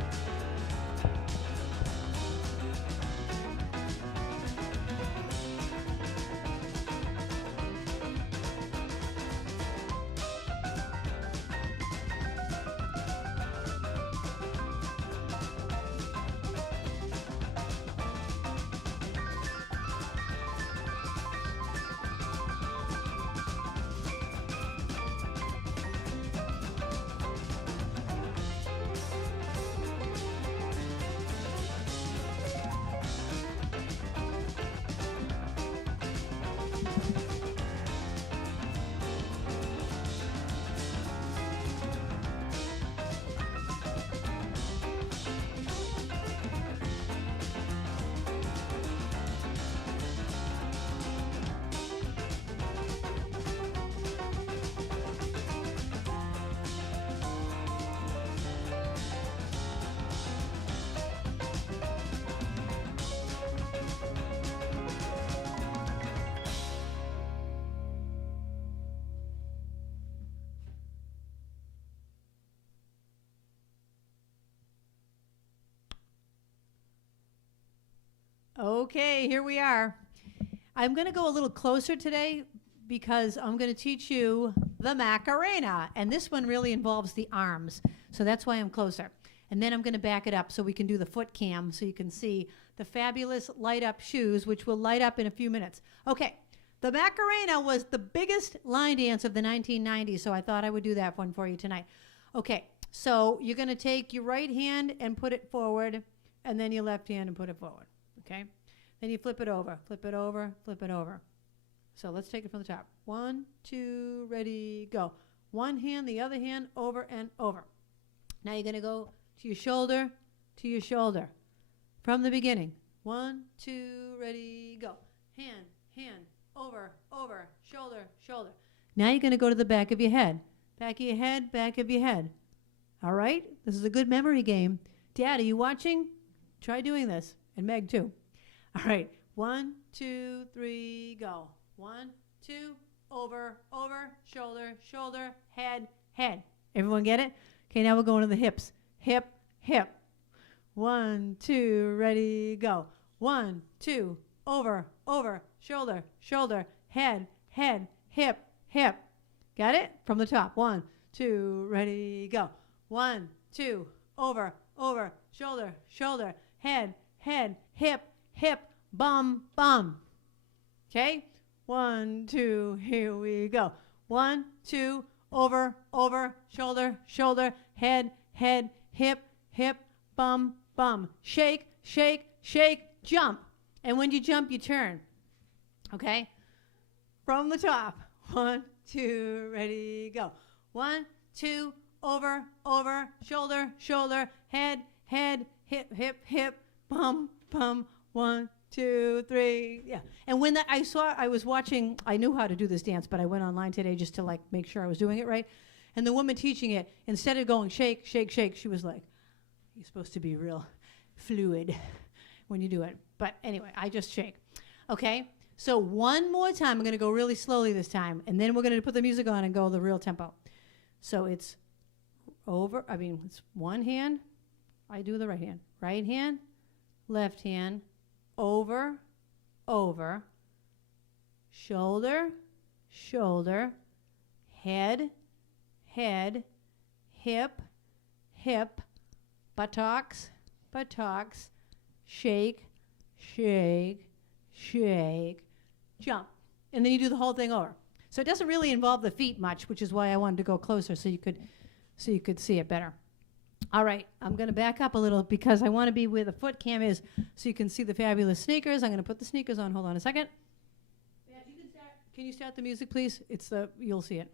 Okay, here we are. I'm going to go a little closer today because I'm going to teach you the Macarena. And this one really involves the arms. So that's why I'm closer. And then I'm going to back it up so we can do the foot cam so you can see the fabulous light up shoes, which will light up in a few minutes. Okay, the Macarena was the biggest line dance of the 1990s, so I thought I would do that one for you tonight. Okay, so you're going to take your right hand and put it forward, and then your left hand and put it forward. Okay? Then you flip it over, flip it over, flip it over. So let's take it from the top. 1, 2, ready, go. One hand, the other hand, over and over. Now you're going to go to your shoulder, from the beginning. 1, 2, ready, go. Hand, hand, over, over, shoulder, shoulder. Now you're going to go to the back of your head. Back of your head, back of your head. All right? This is a good memory game. Dad, are you watching? Try doing this. And Meg, too. All right. 1, 2, 3, go. 1, 2, over, over, shoulder, shoulder, head, head. Everyone get it? Okay, now we're going to the hips. Hip, hip. 1, 2, ready, go. 1, 2, over, over, shoulder, shoulder, head, head, hip, hip. Got it? From the top. 1, 2, ready, go. 1, 2, over, over, shoulder, shoulder, head, head, hip, hip, bum, bum. Okay? 1, 2, here we go. 1, 2, over, over, shoulder, shoulder, head, head, hip, hip, bum, bum. Shake, shake, shake, jump. And when you jump, you turn. Okay? From the top. 1, 2, ready, go. 1, 2, over, over, shoulder, shoulder, head, head, hip, hip, hip, bum, bum. 1, 2, 3, yeah. And when I was watching, I knew how to do this dance, but I went online today just to like make sure I was doing it right. And the woman teaching it, instead of going shake, shake, shake, she was like, you're supposed to be real fluid when you do it. But anyway, I just shake. Okay? So one more time, I'm going to go really slowly this time, and then we're going to put the music on and go the real tempo. So it's it's one hand, I do the right hand, left hand, over, over, shoulder, shoulder, head, head, hip, hip, buttocks, buttocks, shake, shake, shake, jump. And then you do the whole thing over. So it doesn't really involve the feet much, which is why I wanted to go closer so you could see it better. All right, I'm going to back up a little because I want to be where the foot cam is so you can see the fabulous sneakers. I'm going to put the sneakers on. Hold on a second. Dad, you can start. Can you start the music, please? You'll see it.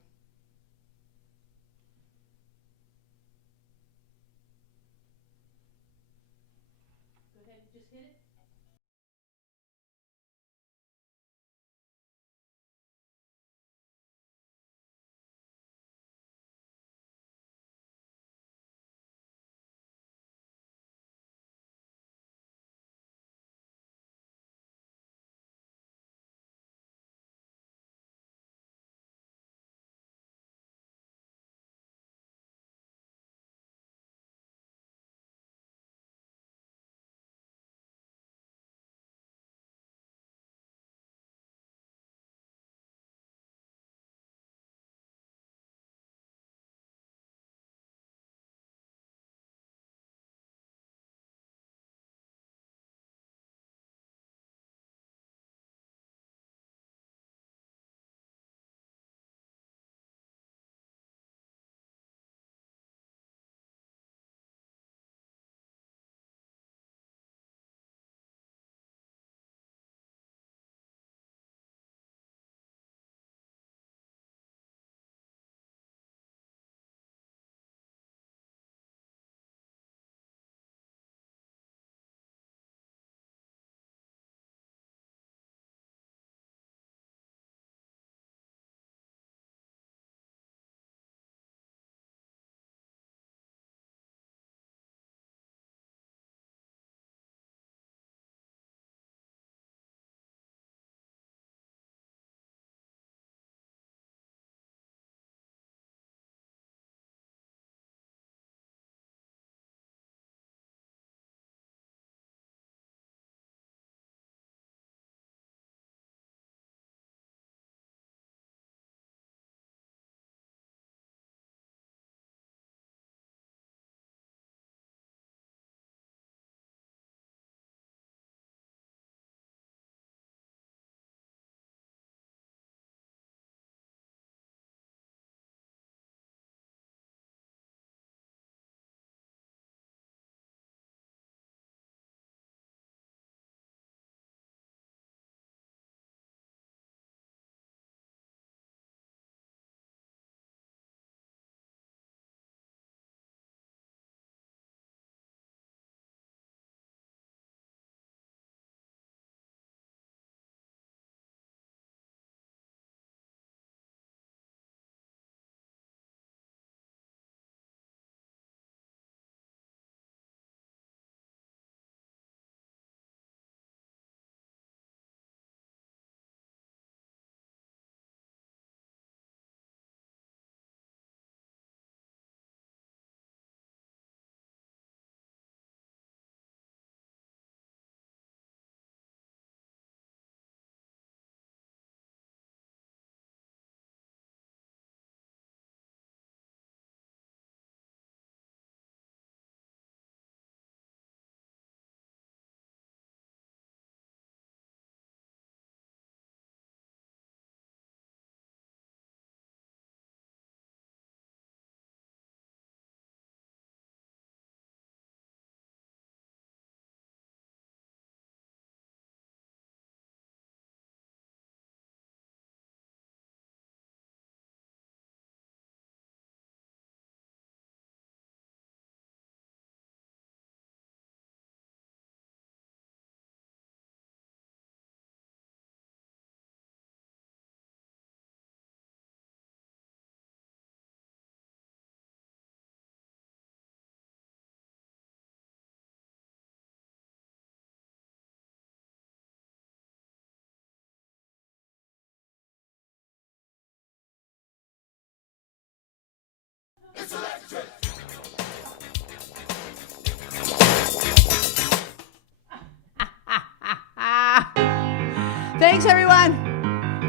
Thanks, everyone.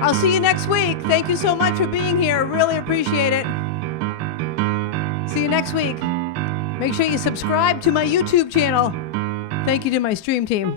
I'll see you next week. Thank you so much for being here. Really appreciate it. See you next week. Make sure you subscribe to my YouTube channel. Thank you to my stream team.